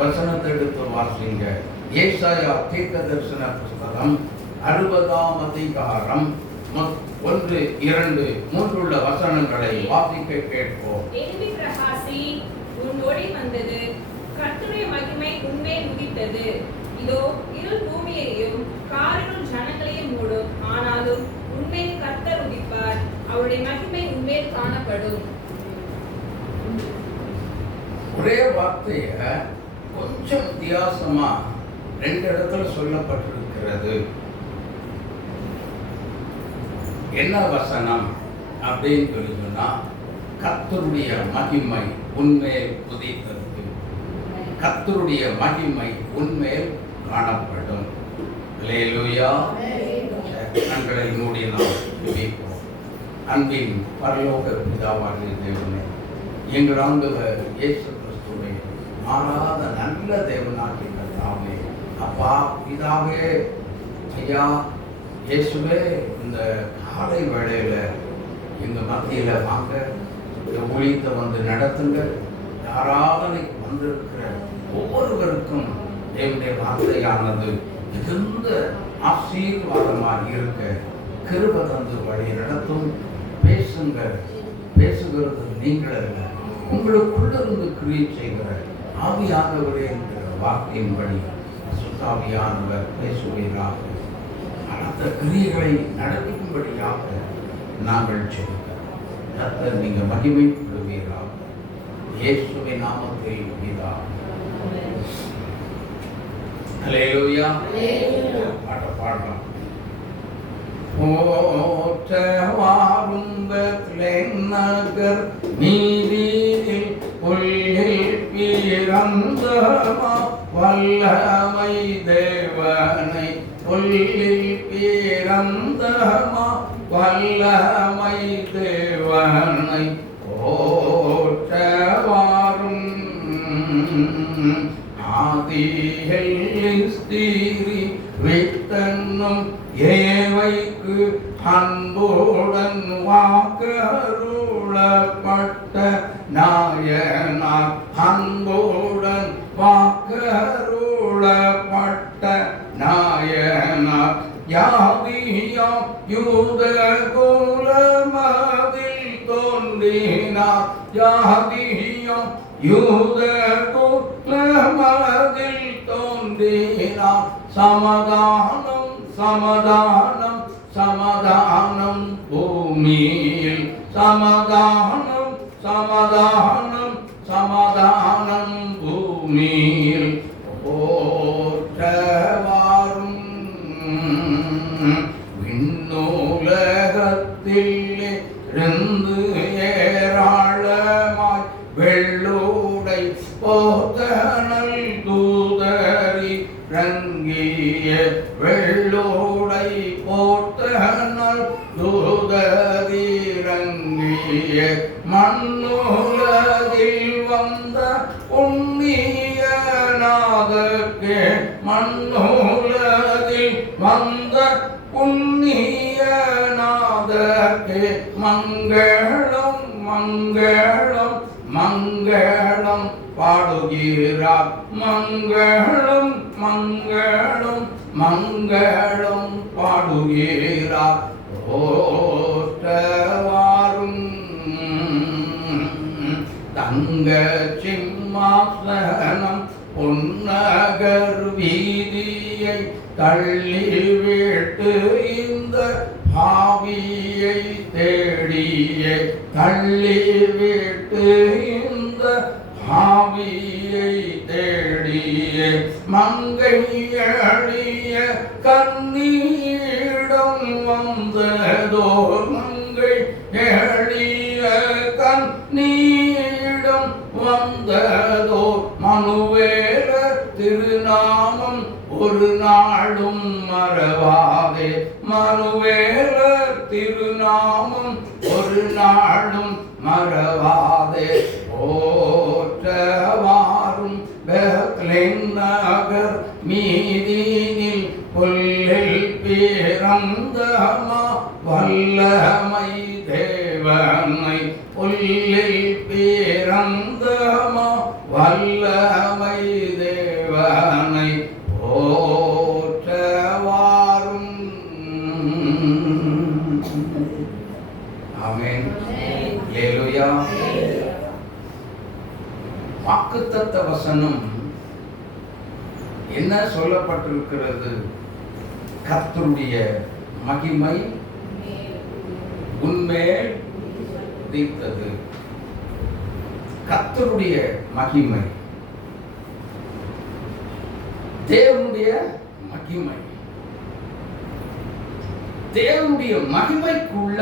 வசனத்தை எடுத்து வாசிங்க. ஏசாயா தீர்க்கதரிசன புஸ்தகம் 60ஆம் அதிகாரம் 1, 2, 3 உள்ள வசனங்களை வாசிக்க கேட்போம். எழும்பி பிரகாசி, உன் ஒளி வந்தது, கர்த்தருடைய மகிமை உன்மேல் உதித்தது. இதோ இருள் பூமியையும் காரிருள் ஜனங்களையும் மூடும், ஆனாலும் உன்மேல் கர்த்தர் உதிப்பார், அவருடைய மகிமை உன்மேல் காணப்படும். ஒரே வார்த்தைய கொஞ்சம் வித்தியாசமா 2 இடத்துல சொல்லப்பட்டிருக்கிறது. என்ன வசனம் அப்படின்னு சொன்னா, கர்த்தருடைய மகிமை உன்மேல் உதித்தது, கர்த்தருடைய மகிமை உன்மேல் காணப்படும். அல்லேலூயா. கண்களை மூடி நாம் ஜெபிப்போம். அன்பின் பரலோக பிதாவாகிய தேவனே, எங்கள் ஆண்டவர் இயேசு கிறிஸ்துவை மாறாத நல்ல தேவனாகிய கர்த்தாவே, அப்பா பிதாவே, ஐயா இயேசுவே, இந்த காலை வேளையில எங்க மத்தியில வாங்க, ஊழியத்தை வந்து நடத்துங்க. ஆராதனைக்கு வந்திருக்கிற ஒவ்வொருவருக்கும் தேவனுடைய வார்த்தையானது மிகுந்த ஆசீர்வாதமாக இருக்க கிருபை தந்து வழி நடத்தும். பேசுங்க, பேசுகிறது நீங்கள் அல்ல, உங்களுக்குள்ளிருந்து கிரியை செய்கிற ஆவியானவரே என்கிற வார்த்தையின்படி சுத்தாவியானவர் பேசுவீராக. அந்த கிரியைகளை நடத்தும்படியாக நாங்கள் சொல்கிறோம். கர்த்தர் நீங்க மகிமைப்படுவீராக. இயேசுவின் நாமத்தில் பிதாவே. அல்லேலூயா. பாட்ட பாடலாம். போற்றவாரும் பெத்லெஹேம் நகர் நீதியில் புல்லில் பிறந்தமா, வல்லமை தேவனை புல்லில் பிறந்தமா, வல்லமை தேவனை போற்றவாரும். ஆதியில் ஸ்திரீ வித்தன்னும் ஏவைக்கு அன்புடன் வாக்கருளப்பட்ட நாயனார், அன்புடன் வாக்கருளப்பட்ட நாயனார், யாதியாம் யூத குலமதில் தோன்றினார், யாதியாம் யூத குலமதில் தோன்றினார். சமாதானம் சமாதானம் சமாதானம் பூமியில், சமாதானம் சமாதானம் சமாதானம் பூமியில் போற்றவாரும். விண்ணுலகத்தில் இருந்து ஏராளமாய் வெள்ளோடை போத்தனல் தூதரி ரங்கிய, வெள்ளோடை போத்தனல் தூதரி ரங்கிய, மண்ணுலகில் வந்த புண்ணிய நாதர்க்கே, மண்ணுலகில் வந்த புண்ணிய நாதர்க்கே மங்களம் மங்களம் மங்களம் பாடுகிறார். மங்களம் மங்களம் மங்களம் பாடுகிறார். ஓட்டவாரும் தங்க சிம்மாசனம் பொன்னகர் வீதியை தள்ளிவிட்டு இந்த பாவியை தேடிய, தள்ளிவிட்டு இந்த பாவியை தேடிய, மங்கையழிய கண்ணீடம் வந்ததோர், மங்கை எழிய கண்ணீடம் வந்ததோர், மனுவேல திருநாமம் ஒரு நாளும் மறவாதே, மனுவேல திருநாமம் ஒரு நாளும் மறவாதே. போற்றவாரும் பெத்லெஹேம் நகர் மீதினில் புல்லில் பிறந்தமா, வல்லமை தேவனை புல்லில் பிறந்தமா, வல்லமை தேவனை வசனம் என்ன சொல்லப்பட்டிருக்கிறது? கர்த்தருடைய மகிமை உன்மேல் உதித்தது. கர்த்தருடைய மகிமை, தேவனுடைய மகிமை. தேவனுடைய மகிமைக்குள்ள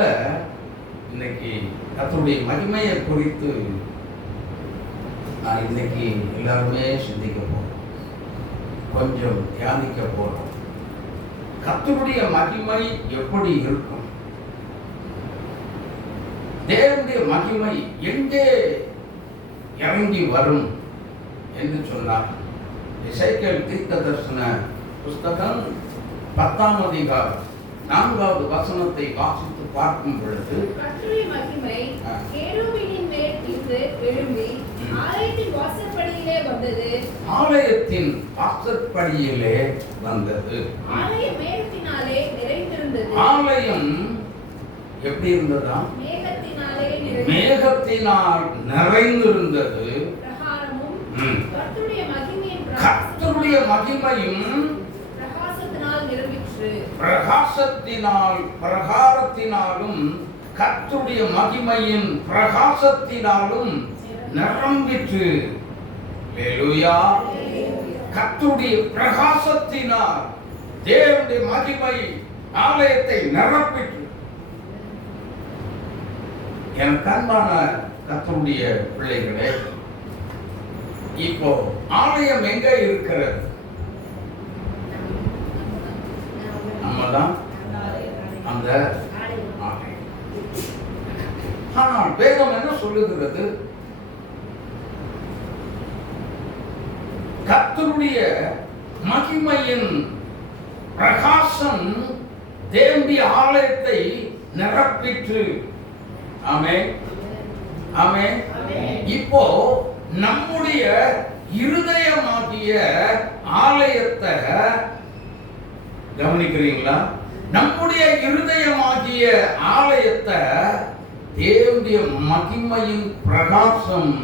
இன்னைக்கு கர்த்தருடைய மகிமையை குறித்து நான் இன்னைக்கு எல்லாருமே சிந்திக்க போறோம், கொஞ்சம் தியானிக்க போறோம். கர்த்தருடைய மகிமை எப்படி இருக்கும்? தேவனுடைய மகிமை எங்கே இறங்கி வரும் என்று சொன்னார். எசேக்கியேல் தீர்க்கதரிசன புஸ்தகம் 10ஆம் அதிகாரம் 4வது வசனத்தை வாசித்து பார்க்கும் பொழுது, கர்த்தருடைய மகிமை கேருபீனின் மேல் இருந்து எழும்பி ஆலயத்தின் வாசற்படியிலே வந்தது. ஆலயத்தின் வாசற்படியிலே வந்தது. ஆலயம் மேகத்தினாலே நிறைந்திருந்தது. ஆலயம் எப்படி இருந்ததா? மேகத்தினாலே மேகத்தினால் நிறைந்திருந்தது. பிரகாரமும் கர்த்தருடைய மகிமையும் பிரகாசத்தினால் நிரம்பிற்று. பிரகாரத்தினாலும் கர்த்தருடைய மகிமையின் பிரகாசத்தினாலும் நிரம்பிற்று. அல்லேலூயா. கர்த்தருடைய பிரகாசத்தினால் தேவனுடைய மகிமை ஆலயத்தை நிரப்பிற்று. என் அன்பான கர்த்தருடைய பிள்ளைகளே, இப்போ ஆலயம் எங்க இருக்கிறது? நம்ம தான் அந்த ஆலயம். ஆனால் வேதம் என்ன சொல்லுகிறது? கர்த்தருடைய மகிமையின் பிரகாசம் தேவனுடைய ஆலயத்தை நிரப்பிற்று. ஆமென், ஆமென். இப்போ நம்முடைய இருதயமாகிய ஆலயத்தை கவனிக்கிறீங்களா? நம்முடைய இருதயமாகிய ஆலயத்தை தேவனுடைய மகிமையின் பிரகாசம்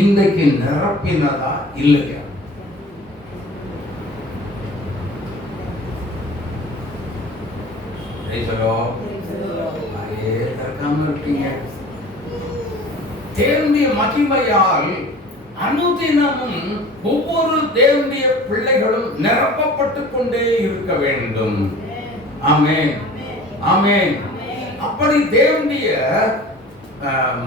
இன்றைக்கு நிரப்பினதா இல்லையா? தேவனுடைய மகிமையால் அனுதினமும் ஒவ்வொரு தேவனுடைய பிள்ளைகளும் நிரப்பப்பட்டு கொண்டே இருக்க வேண்டும். ஆமென், ஆமென். அப்படி தேவனுடைய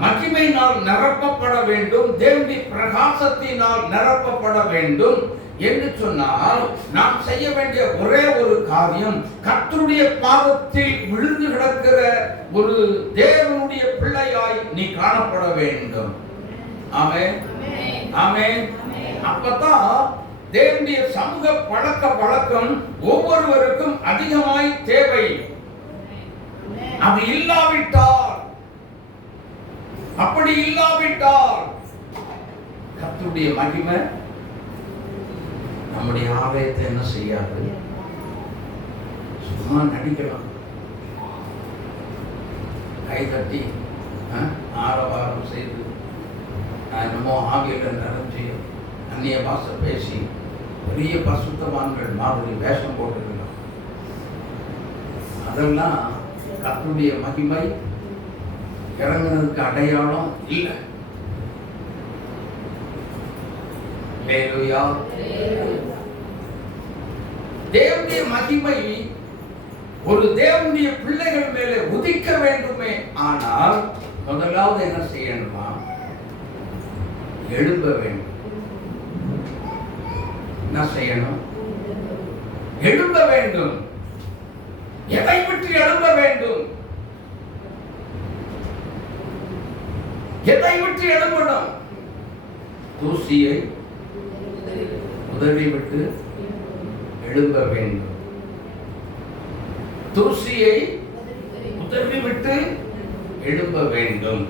மகிமையினால் நிரப்பப்பட வேண்டும், தேவனுடைய பிரகாசத்தினால் நிரப்பப்பட வேண்டும் என்று சொன்னால் நாம் செய்ய வேண்டிய ஒரே ஒரு காரியம், கர்த்தருடைய பாதத்தில் விழுந்து கிடக்கிற ஒரு தேவனுடைய பிள்ளையாய் நீ காணப்பட வேண்டும். ஆமென், ஆமென். அப்பதான் தேவனுடைய சமூக பழக்க வழக்கம் ஒவ்வொருவருக்கும் அதிகமாய் தேவை. அது இல்லாவிட்டால், அப்படி இல்லாவிட்டால் கர்த்தருடைய மகிமை நம்முடைய ஆலயத்தை என்ன செய்யாது? சும்மா நடிக்கலாம், கைதட்டி ஆரவாரம் செய்து என்னமோ ஆவியில் நிறைஞ்சு அந்நிய பாஷை பேசி பெரிய பசுத்தவான்கள் மாதிரி வேஷம் போட்டுருக்கலாம். அதெல்லாம் கர்த்தருடைய மகிமை இறங்குனதுக்கு அடையாளம் இல்லை. அல்லேலூயா. தேவனுடைய மகிமை ஒரு தேவனுடைய பிள்ளைகள் மேலே உதிக்க வேண்டுமே. ஆனால் முதலாவது என்ன செய்யணுமா? எழும்ப வேண்டும். என்ன செய்யணும்? எழும்ப வேண்டும். எதை பற்றி எழும்ப வேண்டும்? எதை பற்றி எழும்பணும்? தூசியை உதறிவிட்டு எழும்ப வேண்டும். தூசியை உதறிவிட்டு எழும்ப வேண்டும்.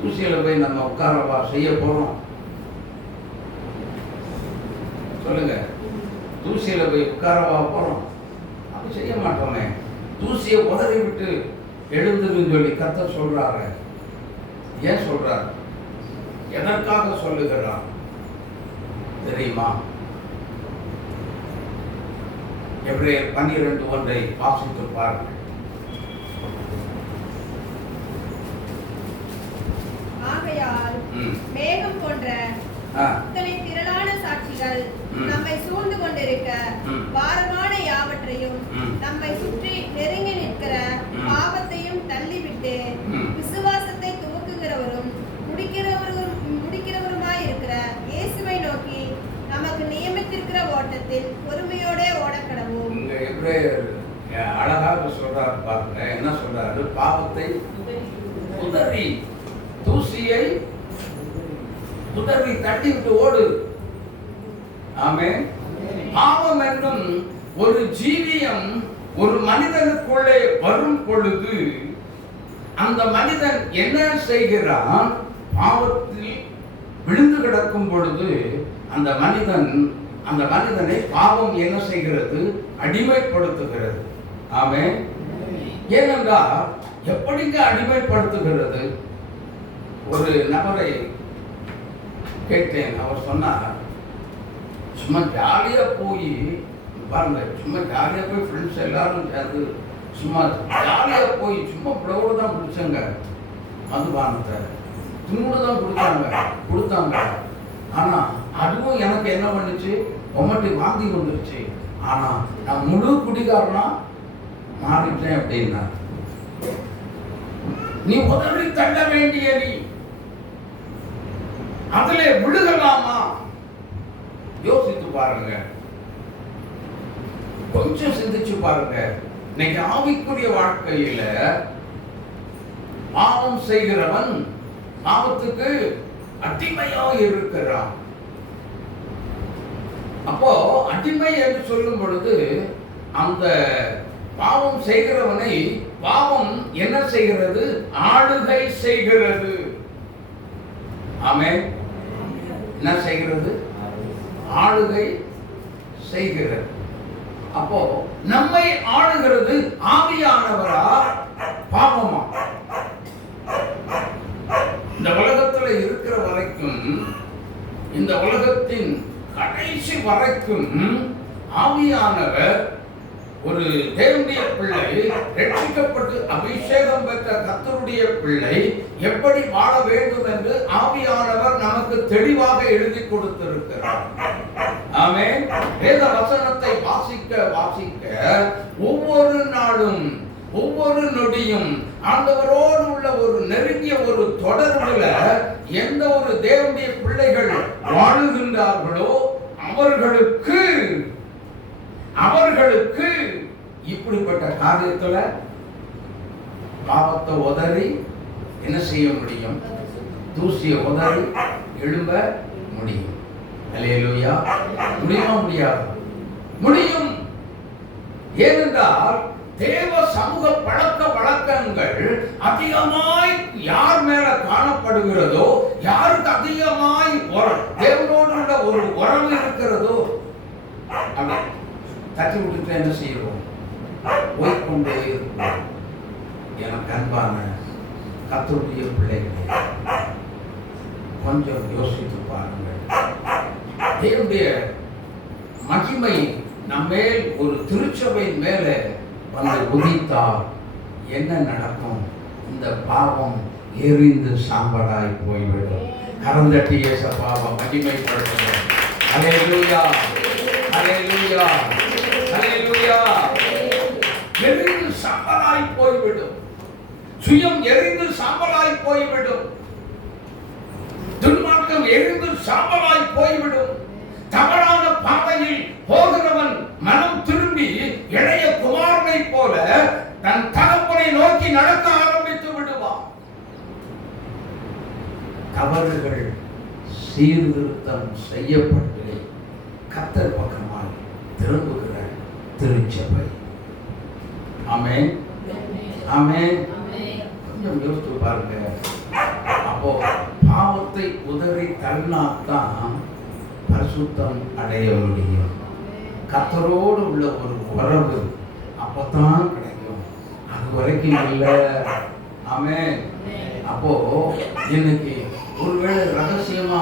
தூசியில போய் நம்ம உட்காரவா செய்ய போறோம்? சொல்லுங்க, தூசியில போய் உட்காரவா போறோம்? அப்படி செய்ய மாட்டோமே. தூசியை உதறி விட்டு எழுந்துன்னு சொல்லி கர்த்தர் சொல்றாரு. ஏன் சொல்றாரு? எதற்காக சொல்லுகிறார் தெரியுமா? எபிரேயர் 12:1 வாசித்து பாருங்கள். ஆகையால் மேகம் போன்ற இத்தனை திரளான சாட்சிகள் நம்மை சூழ்ந்து கொண்டிருக்க பாரமான யாவற்றையும் நம்மை சுற்றி நெருங்கி நிற்கிற பாவத்தையும் தள்ளிவிட்டு விசுவாசத்தை துவக்குகிறவரும் முடிக்கிறவருமாய் இருக்கிற இயேசுவை நோக்கி நமக்கு நியமித்திருக்கிற ஓட்டத்தில் பொறுமையோட ஓடக்கடவோம். இங்க எபிரேயர் அழகாக சொல்றாரு பாருங்க. என்ன சொல்றாரு? பாவத்தை உதறி, தூசியை உதறி தட்டிவிட்டு ஓடு. ஆமென். பாவம் என்னும் ஒரு ஜீவியம் ஒரு மனிதனுக்குள்ளே வரும் பொழுது அந்த மனிதன் என்ன செய்கிறான்? பாவத்தில் விழுந்து கிடக்கும் பொழுது அந்த மனிதனை பாவம் என்ன செய்கிறது? அடிமைப்படுத்துகிறது. ஆமென். ஏனென்றால் எப்படிங்க அடிமைப்படுத்துகிறது? ஒரு நபரை கேட்டேன். அவர் சொன்னார், சும்மா ஜாலியா போய் பாருங்க, சும்மா ஜாலியா போய் ஃப்ரெண்ட்ஸ் எல்லாரும் சேர்ந்து சும்மா ஜாலியா போய் சும்மா பிளவோடு தான் குடிச்சாங்க, மதுபானத்தை துண்ணோடு தான் கொடுத்தாங்க. ஆனா அதுவும் எனக்கு என்ன பண்ணுச்சு? ஒமட்டி வாந்தி வந்துருச்சு. ஆனா நான் முழு குடிகாரனா மாறிட்டேன் அப்படின்னா, நீ உதறி தள்ள வேண்டிய நீ அதிலே விழுகலாமா? யோசித்து பாருங்க, கொஞ்சம் சிந்திச்சு பாருங்க. இன்னைக்கு ஆவிக்குரிய வாழ்க்கையில பாவம் செய்கிறவன் பாவத்துக்கு அடிமையா இருக்கிறான். அப்போ அடிமை என்று சொல்லும் பொழுது அந்த பாவம் செய்கிறவனை பாவம் என்ன செய்கிறது? ஆளுகை செய்கிறது. ஆமென். என்ன செய்கிறது? ஆளுகை செய்கிறது. அப்போ நம்மை ஆளுகிறது ஆவியானவரா பாவமா? இந்த உலகத்துல இருக்கிற வரைக்கும், இந்த உலகத்தின் கடைசி வரைக்கும் ஆவியானவர் ஒரு தேவனுடைய பிள்ளை, ரட்சிக்கப்பட்டு அபிஷேகம் பெற்ற கர்த்தருடைய பிள்ளை எப்படி வாழ வேண்டும் என்று ஆவியானவர் நமக்கு தெளிவாக எழுதி கொடுத்திருக்கிறார். ஆமென். வேத வசனத்தை வாசிக்க வாசிக்க ஒவ்வொரு நாளும் ஒவ்வொரு நொடியும் ஆண்டவரோடு உள்ள ஒரு நெருங்கிய ஒரு தொடர்புல எந்த ஒரு தேவனுடைய பிள்ளைகள் வாழுகின்றார்களோ அவர்களுக்கு இப்படிப்பட்ட காரியத்துல பாவத்தை உதறி என்ன செய்ய முடியும்? தூசியை உதறி எழும்ப முடியும். அல்லேலூயா. முடியுமா? முடியாது. முடியும். ஏனென்றால் தேவ சமூக பழக்க வழக்கங்கள் அதிகமாய் யார் மேல காணப்படுகிறதோ, யாருக்கு அதிகமாய் தேவனோடு உள்ள ஒரு உறவு இருக்கிறதோ, தட்டி விட்டுட்டு என்ன செய்யறோம்? போய்கொண்டே இருக்கிறோம். எனக்கு அன்பான கர்த்தருடைய பிள்ளைகளே, கொஞ்சம் யோசித்து பாருங்கள். தேவனுடைய மகிமை நம்மேல் ஒரு திருச்சபையின் மேல வந்து உதித்தால் என்ன நடக்கும்? இந்த பாவம் எரிந்து சாம்பலாய் போய்விடும். கரந்தட்டி இயேசுவை மகிமைப்படுத்தும். அல்லேலூயா, அல்லேலூயா, அல்லேலூயா. எரிந்து சாம்பலாய் போய்விடும். சுயம் எரிந்து சாம்பலாய் போய்விடும். துன்மார்க்கம் எரிந்து சாம்பலாய் போய்விடும். தவறான பாதையில் போகிறவன் மனம் திரும்பி இளைய குமாரனை போல தன் தகப்பனை நோக்கி நடக்க ஆரம்பித்து விடுவான். தவறுகள் சீர்திருத்தம் செய்யப்பட்டு கர்த்தர் பக்கமாய் திரும்புகிற திருச்சபை. ஆமென், ஆமென். கொஞ்சம் யோசித்து பாருங்க. அப்போ பாவத்தை உதறி தள்ளினாத்தான் பரிசுத்தம் அடைய முடியும். கர்த்தரோடு உள்ள ஒரு உறவு அப்பதான் கிடைக்கும். அது வரைக்கும் இல்லை. ஆமென். அப்போ இன்னைக்கு ஒருவேளை ரகசியமா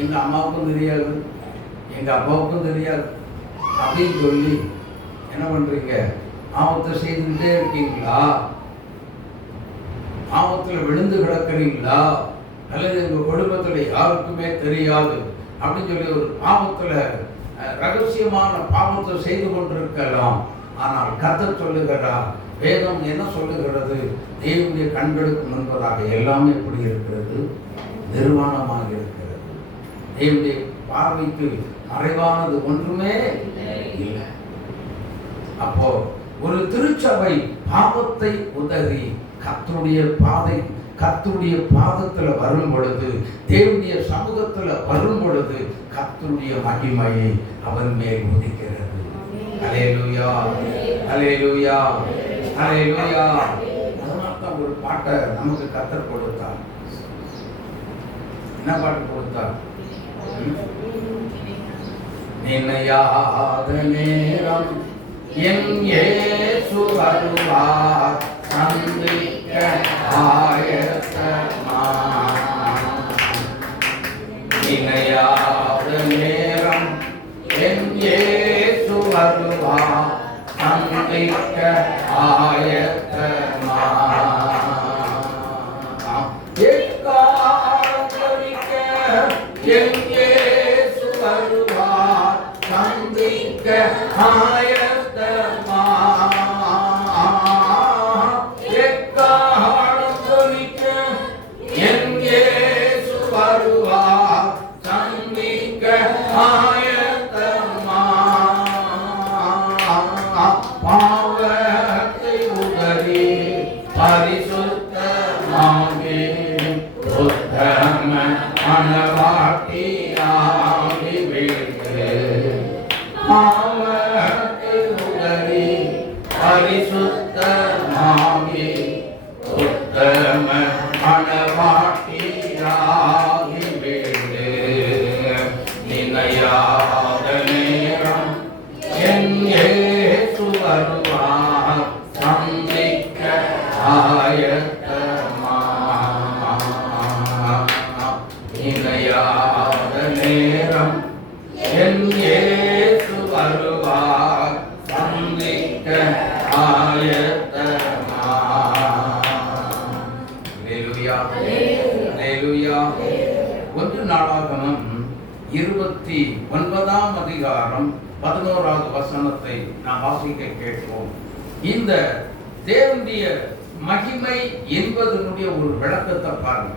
எங்க அம்மாவுக்கும் தெரியாது, எங்க அப்பாவுக்கும் தெரியாது அப்படின்னு சொல்லி என்ன பண்றீங்க? பாவத்தை செய்துட்டே இருக்கீங்களா? பாவத்துல விழுந்து கிடக்கிறீங்களா? அல்லது உங்க குடும்பத்துல யாருக்குமே தெரியாது அப்படின்னு சொல்லி ஒரு பாவத்துல ரகசியமான பாவத்தை செய்து கொண்டிருக்கலாம். ஆனால் கர்த்தர் சொல்லுகிறார், வேதம் என்ன சொல்லுகிறது? தேவனுடைய கண்களுக்கு முன்பதாக எல்லாமே எப்படி இருக்கிறது? நிர்வாணமாக இருக்கிறது. தேவனுடைய பார்வைக்கு மறைவானது ஒன்றுமே இல்லை. அப்போ ஒரு திருச்சபை பாவத்தை உதறி கர்த்தருடைய பாதத்துல வரும் பொழுது, தேவனுடைய சமூகத்துல வரும் பொழுது கர்த்தருடைய மகிமையை அவன் மேல் உதிக்கிறது. அல்லேலூயா, அல்லேலூயா, அல்லேலூயா. அதனால்தான் ஒரு பாட்டை நமக்கு கர்த்தர் கொடுத்தார். என்ன பாட்டு கொடுத்தார்? நினையாத நேரம் என் இயேசு வருவார், சந்திக்க ஆயத்தமாய். நினையாத நேரம் என் இயேசு வருவார், சந்திக்க ஆயத்தமாய். எக்காலம் துதிக்க என் இயேசு வருவார், சந்திக்க ஆயத்தமாய். எக்காலம் துதிக்க என் இயேசு வருவார், சந்திக்க ஆயத்தமாய். பாவத்தை உதறி பரிசுத்தமாகி உத்தம மணவாட்டியாகி விடு. பாவத்தை உதறி பரிசுத்தமாகி உத்தம மணவாட்டியாகி விடு. நினையாத நேரம் என் இயேசு வருவார், சந்திக்க ஆயத்தமாய். நினையாத நேரம் என் இயேசு வருவார், சந்திக்க ஆயத்தமாய். அல்லேலூயா, அல்லேலூயா. 1 நாளாகமம் 29ஆம் அதிகாரம் 11வது வசனத்தை நாம் வாசிக்க கேட்போம். இந்த தேவனுடைய மகிமை என்பதனுடைய ஒரு விளக்கத்தை பாருங்க.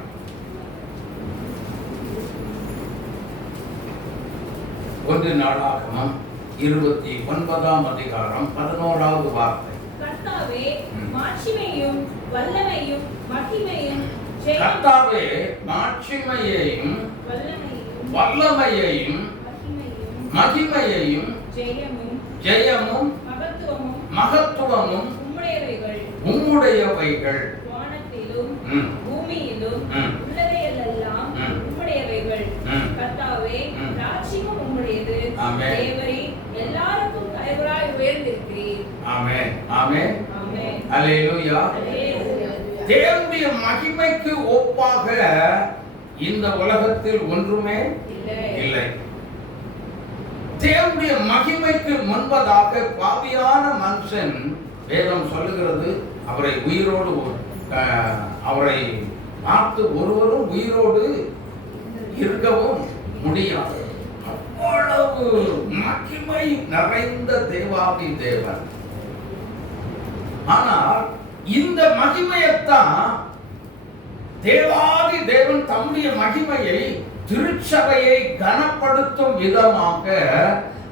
1 நாளாகமம் 29ஆம் அதிகாரம் 11வது வார்த்தை. கர்த்தாவே மாட்சிமையும் வல்லமையும் மகிமையும் ஜெயம். கர்த்தாவே மாட்சிமையையும் வல்லமையையும் மகிமையையும் ஜெயமும் மகத்துவமும் உம்முடையவைகள். வானத்திலும் பூமியிலும் உள்ளவைகளெல்லாம் உம்முடையவைகள். கர்த்தாவே ராஜ்யமும் உம்முடையது. தேவரே எல்லாருக்கும் தலைவராய் உயர்ந்திருக்கிறீர். ஆமென், ஆமென், ஆமென். அல்லேலூயா. தேவனுடைய மகிமைக்கு ஒப்பாக இந்த உலகத்தில் ஒன்றுமே இல்லை. தேவனுடைய மகிமைக்கு முன்பதாக பாவியான மனுஷன், வேதம் சொல்லுகிறது, அவரை உயிரோடு அவரை பார்த்து ஒருவரும் உயிரோடு இருக்கவும் முடியாது. அவ்வளவு மகிமை நிறைந்த தேவாதி தேவன். ஆனால் இந்த மகிமையைத்தான் தேவாதி தேவன் தம்முடைய மகிமையை திருச்சபையை கனப்படுத்தும் விதமாக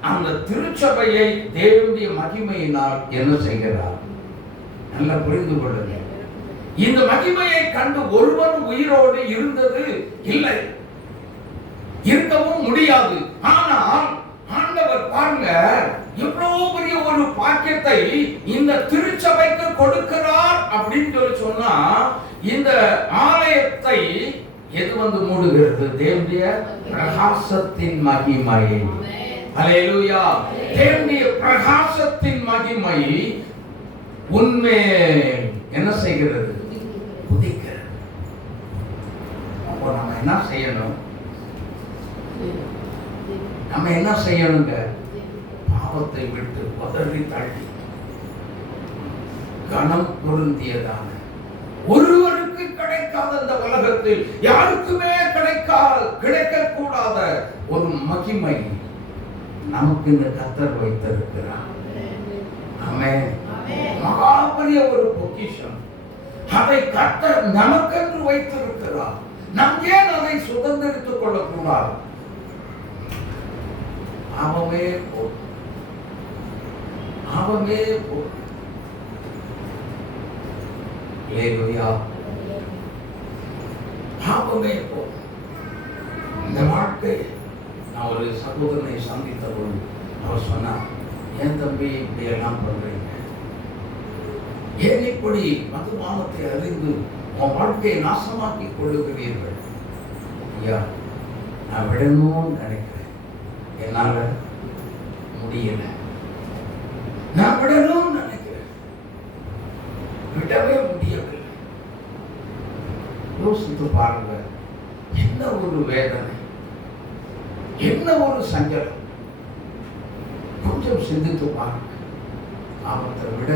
அந்த திருச்சபையை தேவனுடைய மகிமையினால் என்ன செய்கிறார்? நல்லா புரிந்து கொள்ளுங்க. இந்த மகிமையை கண்டு ஒருவன் உயிரோடு இருந்தது இல்லை, இருக்கவும் முடியாது. ஆனால் ஆண்டவர் பாருங்க, எவ்வளவு பெரிய ஒரு பாக்கியத்தை இந்த திருச்சபைக்கு கொடுக்கிறார் அப்படின்னு சொல்லி சொன்னா, இந்த ஆலயத்தை எது வந்து மூடுகிறது? தேவனுடைய பிரகாசத்தின் மகிமை. அல்லேலூயா. தேவனுடைய பிரகாசத்தின் மகிமை உண்மை என்ன செய்கிறது? உதிக்கிறது. அப்போ நம்ம நம்ம என்ன செய்யணும்? நம்ம என்ன செய்யணுங்க? பாவத்தை விட்டு உதறி தள்ளி கனம் பொருந்தியதான ஒருவருக்கு கிடைக்காத இந்த உலகத்தில் யாருக்குமே கிடைக்கக்கூடாத ஒரு மகிமை நமக்கு இந்த கர்த்தர் வைத்திருக்கிறார். ஆமென். மகா பெரிய ஒரு பொக்கிஷம். அதை கர்த்தர் நமக்கென்று வைத்திருக்கிறார். நாம் ஏன் அதை சுதந்திரித்துக் கொள்ளக்கூடாது? பாவமே போதும். பாவமே போதும். அல்லேலூயா. பாவமே போதும். இந்த வாழ்க்கை, நான் ஒரு சகோதரனை சந்தித்த போது அவர் சொன்னார், ஏன் தம்பி இப்படி எல்லாம் பண்றீங்க? ஏன் இப்படி மதுபானத்தை அறிந்து உன் வாழ்க்கையை நாசமாக்கி கொள்ளுகிறீர்கள்? ஐயா, நான் விடணும்னு நினைக்கிறேன், என்னால முடியல. நான் விடணும்னு நினைக்கிறேன், விடவே முடியவில்லை. யோசித்து பாருங்க, என்ன ஒரு வேதனை, என்ன ஒரு சஞ்சலம். கொஞ்சம் சிந்தித்து பாருங்க. பாவத்தை விட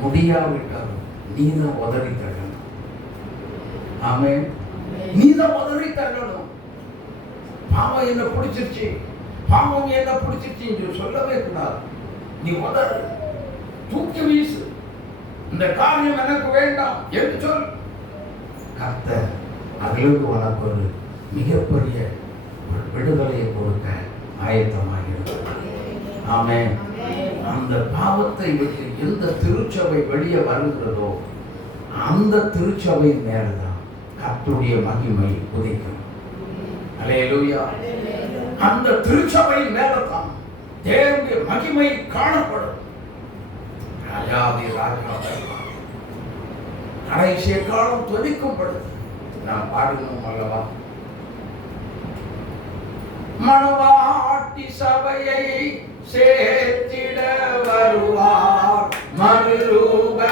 முடியாவிட்டால் நீதான் உதறி தள்ளணும். ஆமென். நீதான் உதறி தள்ளணும். பாவம் என்ன பிடிச்சிருச்சு, பாவம் என்ன பிடிச்சிருச்சு சொல்லவே கூடாது. நீ உதறு, தூக்கி வீசு, இந்த காரியம் எனக்கு வேண்டாம் என்று சொல். கர்த்தர் அதிலிருந்து உனக்கு ஒரு மிகப்பெரிய விடுதலையை கொடுக்க ஆயத்தமாகிறது. ஆமென். அந்த பாவத்தை விட்டு எந்த திருச்சபை வெளியே வருகிறதோ அந்த திருச்சபை மேல்தான் கர்த்தருடைய மகிமை உதிக்கும். அல்லேலூயா. அந்த திருச்சபை மேலதான் தேவனுடைய மகிமை காணப்படும். ராஜாதி ராஜா கடைசிய காலம் துதிக்கும்படுது. நாம் பாடணும் அல்லவா? மணவாட்டி சபையை சேர்த்திட வருவார், மறுரூபமாகிட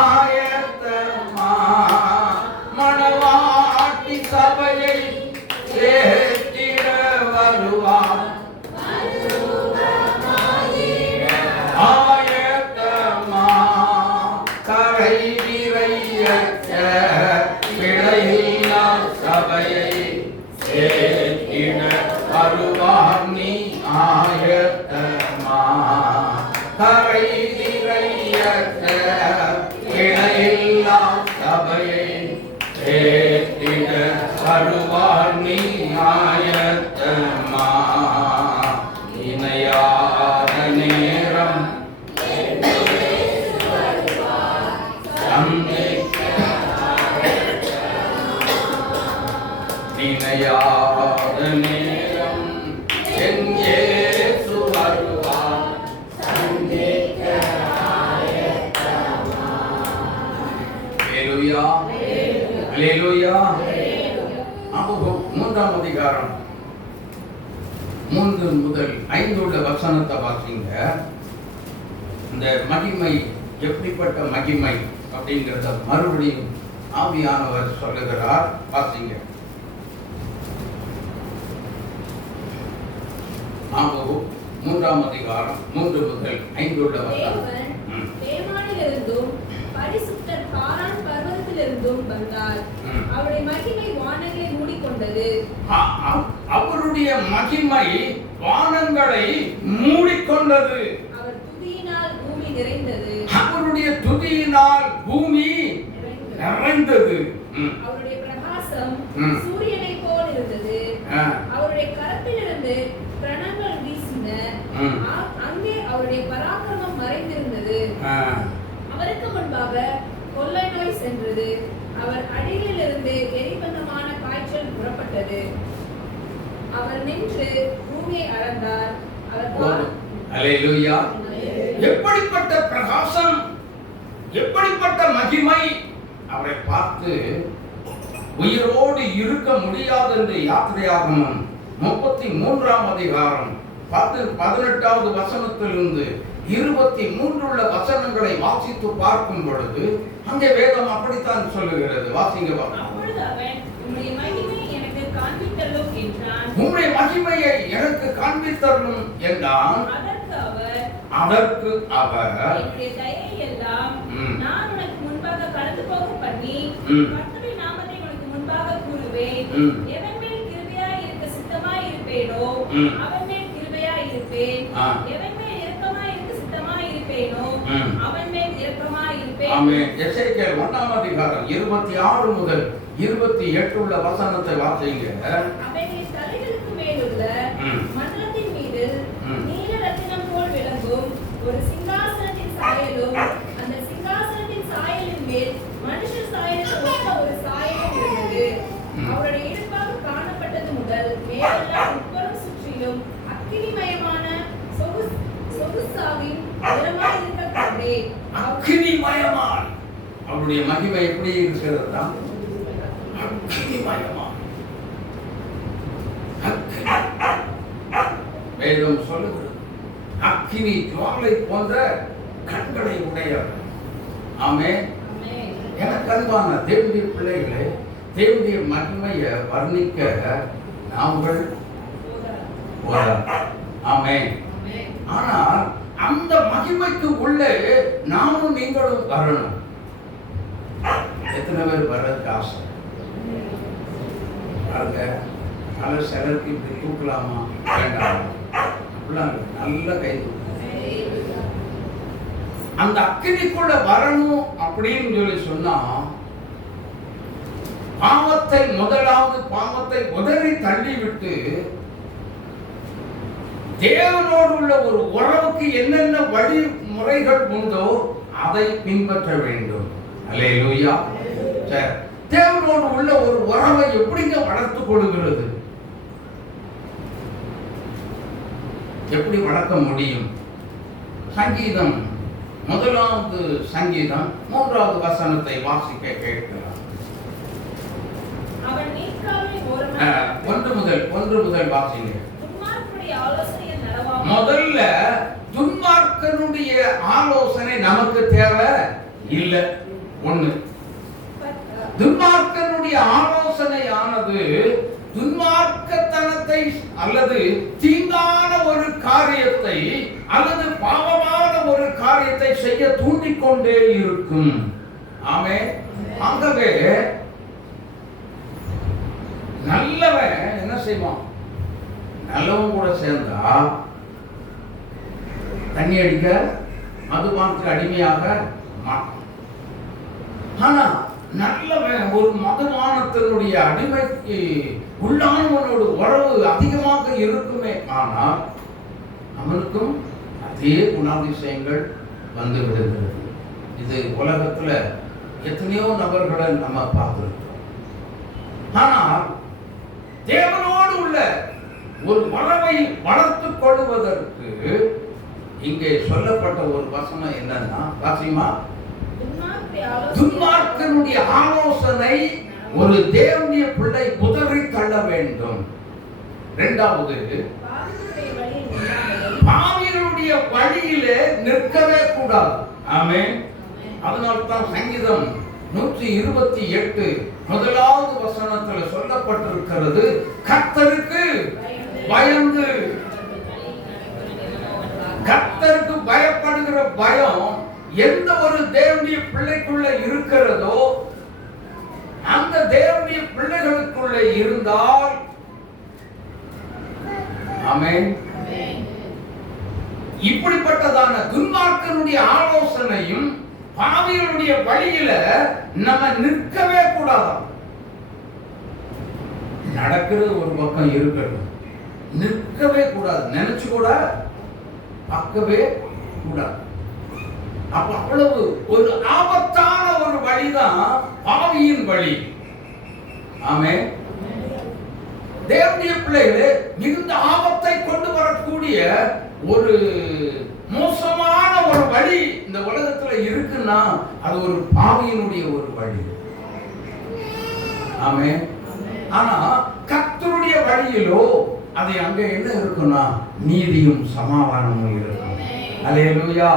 ஆயத்தமா. மணவாட்டி சபையை சேர்த்திட வருவார், ஆயத்தமா. கரை நிறையற்ற பிழையில்லா சபையை சேர்த்திட வருவார், நீ ஆயத்தமா. கரை நிறையற்ற பிழையில்லா சபையை சேர்த்திட வருவார், நீ ஆயத்தமா. இணையாத நேரம் இணையாத நேரம் எங்கே வருவார், அல்லேலூயா. அல்லேலூயா. ஆபகம் 3ஆம் அதிகாரம் 3 முதல் 5 உள்ள வசனத்தை வாசிங்க. இந்த மகிமை எப்படிப்பட்ட மகிமை அப்படிங்கிறத மறுபடியும் ஆவியானவர் சொல்லுகிறார். வாசிங்க. ஆபகம் 3ஆம் அதிகாரம் 3 முதல் 5 உள்ள வசனம். தேவானிலிருந்தும் பரிசுத்தர் பாரான் பர்வதத்திலிருந்தும் வந்தார். அவருடைய மகிமை வானங்களை மூடிக்கொண்டது. அவருடைய மகிமை வானங்களை மூடிக்கொண்டது. அவர் துதியினால் பூமி நிறைந்தது. அவருடைய துதியினால் பூமி நிறைந்தது. அவருடைய பிரகாசம் சூரியனை போல் இருந்தது. அவருடைய கரத்திலிருந்து பிரணங்கள் வீசின. அங்கே அவருடைய பராக்கிரமம் மறைந்திருந்தது. அவருக்கு முன்பாக கொள்ளை நோய் சென்றது. அவர் அடியிலிருந்து எரிபந்தமான காய்ச்சல் புறப்பட்டது. அவர் நின்று பூமியை அளந்தார். அல்லேலூயா. எப்படிப்பட்ட பிரகாசம், எப்படிப்பட்ட மகிமை. அவரை பார்த்து உயிரோடு இருக்க முடியாது என்று யாத்திரையாகமம் 33ஆம் அதிகாரம் 18வது வசனத்திலிருந்து 23 உள்ள வசனங்களை வாசித்து பார்க்கும் பொழுது அங்கே வேதம் அப்படித்தான் சொல்லுகிறது. வாசிங்க பாருங்க. அப்பொழுது அவன், உம்முடைய மகிமை எனக்கு காண்பித்தருளும் என்றான். உம்முடைய மகிமையை எனக்கு காண்பித்தருளும் என்றான். அதற்கு அவர் என்னுடைய தயையை எல்லாம் நான் உனக்கு முன்பாக கடந்து போக பண்ணி கர்த்தருடைய நாமத்தை உனக்கு முன்பாக கூறுவேன். எவன் மேல் கிருபையாய் இருக்க சித்தமாய் இருப்பேனோ அவன் மேல் கிருபையாய் இருப்பேன். எவன் மேல் இரக்கமாய் இருக்க சித்தமாய் இருப்பேனோ அவன் மேல் இரக்கமாய் இருப்பேன். ஆமென். எசேக்கியேல் 1ஆம் அதிகாரம் 26 முதல் 28 உள்ள வசனத்தை வாசிங்க. அவைகளின் தலைகளுக்கு மேலுள்ள மண்டலத்தின் மீது நீல ரத்தினம் போல் விளங்கும் ஒரு சிங்காசனத்தின் சாயலும், அந்த சிங்காசனத்தின் சாயலின் மேல் மனுஷர் சாயலுக்கு ஒத்த ஒரு சாயலும் இருந்தது. அவருடைய இடுப்பாக காணப்பட்டது முதல் மேலெல்லாம் உட்புறம் சுற்றிலும் அக்கினிமயமான சொகுசாவின் நிறமாய் இருக்க கண்டேன். அக்கினிமயமாய் அவருடைய மகிமை எப்படி இருக்கிறதா? அக்கினிமயமாய். வேதம் சொல்லுகிறது அக்கினி ஜுவாலை போன்ற கண்களை உடையவர். ஆமென். எனக்கு அன்பான தேவனுடைய பிள்ளைகளே, தேவனுடைய மகிமையை வர்ணிக்க நாங்கள் ஆமென். ஆனால் அந்த மகிமைக்கு உள்ளே நானும் நீங்களும் வரணும். எத்தனை பேர் வர்றதுக்கு ஆசை? பாருங்க, நல்ல சிலருக்கு இப்படி தூக்கலாமா வேண்டாம், நல்ல கை தூக்க. அந்த அக்கினிக்குள்ள வரணும் அப்படின்னு சொல்லி சொன்னா முதலாவது பாவத்தை உதறி தள்ளிவிட்டு தேவனோடு உள்ள ஒரு உறவுக்கு என்னென்ன வழிமுறைகள் உண்டோ அதை பின்பற்ற வேண்டும். அல்லேலூயா. சரி, தேவனோடு உள்ள ஒரு உறவை எப்படிங்க வளர்த்துக் கொள்கிறது? எப்படி வளர்க்க முடியும்? சங்கீதம் 1வது சங்கீதம் 3வது வசனத்தை வாசிக்க கேட்கலாம். 1 முதல் வாசிங்க. முதல்ல துன்மார்க்கனுடைய ஆலோசனை நமக்கு தேவை இல்லை. ஒண்ணு, துன்மார்க்கனுடைய ஆலோசனையானது துன்மார்க்கத்தனத்தை அல்லது தீங்கான ஒரு காரியத்தை அல்லது பாவமான ஒரு காரியத்தை செய்ய தூண்டிக்கொண்டே இருக்கும். ஆமென். ஆகவே நல்லவன் என்ன செய்வான்? நல்லவன் கூட சேர்ந்தா தண்ணி அடிக்க மதுபானத்துக்கு அடிமையாக மாட்டான். ஆனா நல்லவன் ஒரு மதுபானத்தினுடைய அடிமைக்கு உள்ளானவனோடு உறவு அதிகமாக இருக்குமே, ஆனால் அவனுக்கும் அதே குணாதிசயங்கள் வந்து விடுகிறது. இது உலகத்துல எத்தனையோ நபர்களை நம்ம பார்த்திருக்கோம். ஆனால் தேவனோடு உள்ள ஒரு உறவை வளர்த்துக் கொள்வதற்கு இங்கே சொல்லப்பட்ட ஒரு வசனம் என்னன்னா, வாசிமா, துன்மார்க்கனுடைய ஆலோசனை ஒரு தேவனுடைய பிள்ளை உதறி தள்ள வேண்டும். இரண்டாவது, பாவிகளுடைய வழியிலே நிற்கவே கூடாது. ஆமென். அதனால்தான் சங்கீதம் 128 முதலாவது வசனத்தில் சொல்லப்பட்டிருக்கிறது, கர்த்தருக்கு பயந்து. கர்த்தருக்கு பயப்படுகிற பயம் எந்த ஒரு தேவனுடைய பிள்ளைக்குள்ள இருக்கிறதோ அந்த தேவனுடைய பிள்ளைகளுக்குள்ள இருந்தால், ஆமென், இப்படிப்பட்டதான துன்மார்க்கனுடைய ஆலோசனையும் பாவிகளுடைய வழியில நம்ம நிற்கவே கூடாது. நடக்கிறது ஒரு பக்கம் இருக்கட்டும், நிற்கவே கூடாது. நினைச்சு கூட பார்க்கவே கூடாது. அப்ப அவ்வளவு ஒரு ஆபத்தான ஒரு வழிதான் பாவியின் வழி. ஆமென். தேவனுடைய பிள்ளைகளே, மிகுந்த ஆபத்தை கொண்டு வரக்கூடிய ஒரு மோசமான ஒரு வழி இந்த உலகத்துல இருக்குன்னா அது ஒரு பாவியினுடைய ஒரு வழி. ஆமென். ஆனா கர்த்தருடைய வழியிலோ அது அங்க என்ன இருக்குன்னா நீதியும் சமாதானமும் இருக்கும். அல்லேலூயா.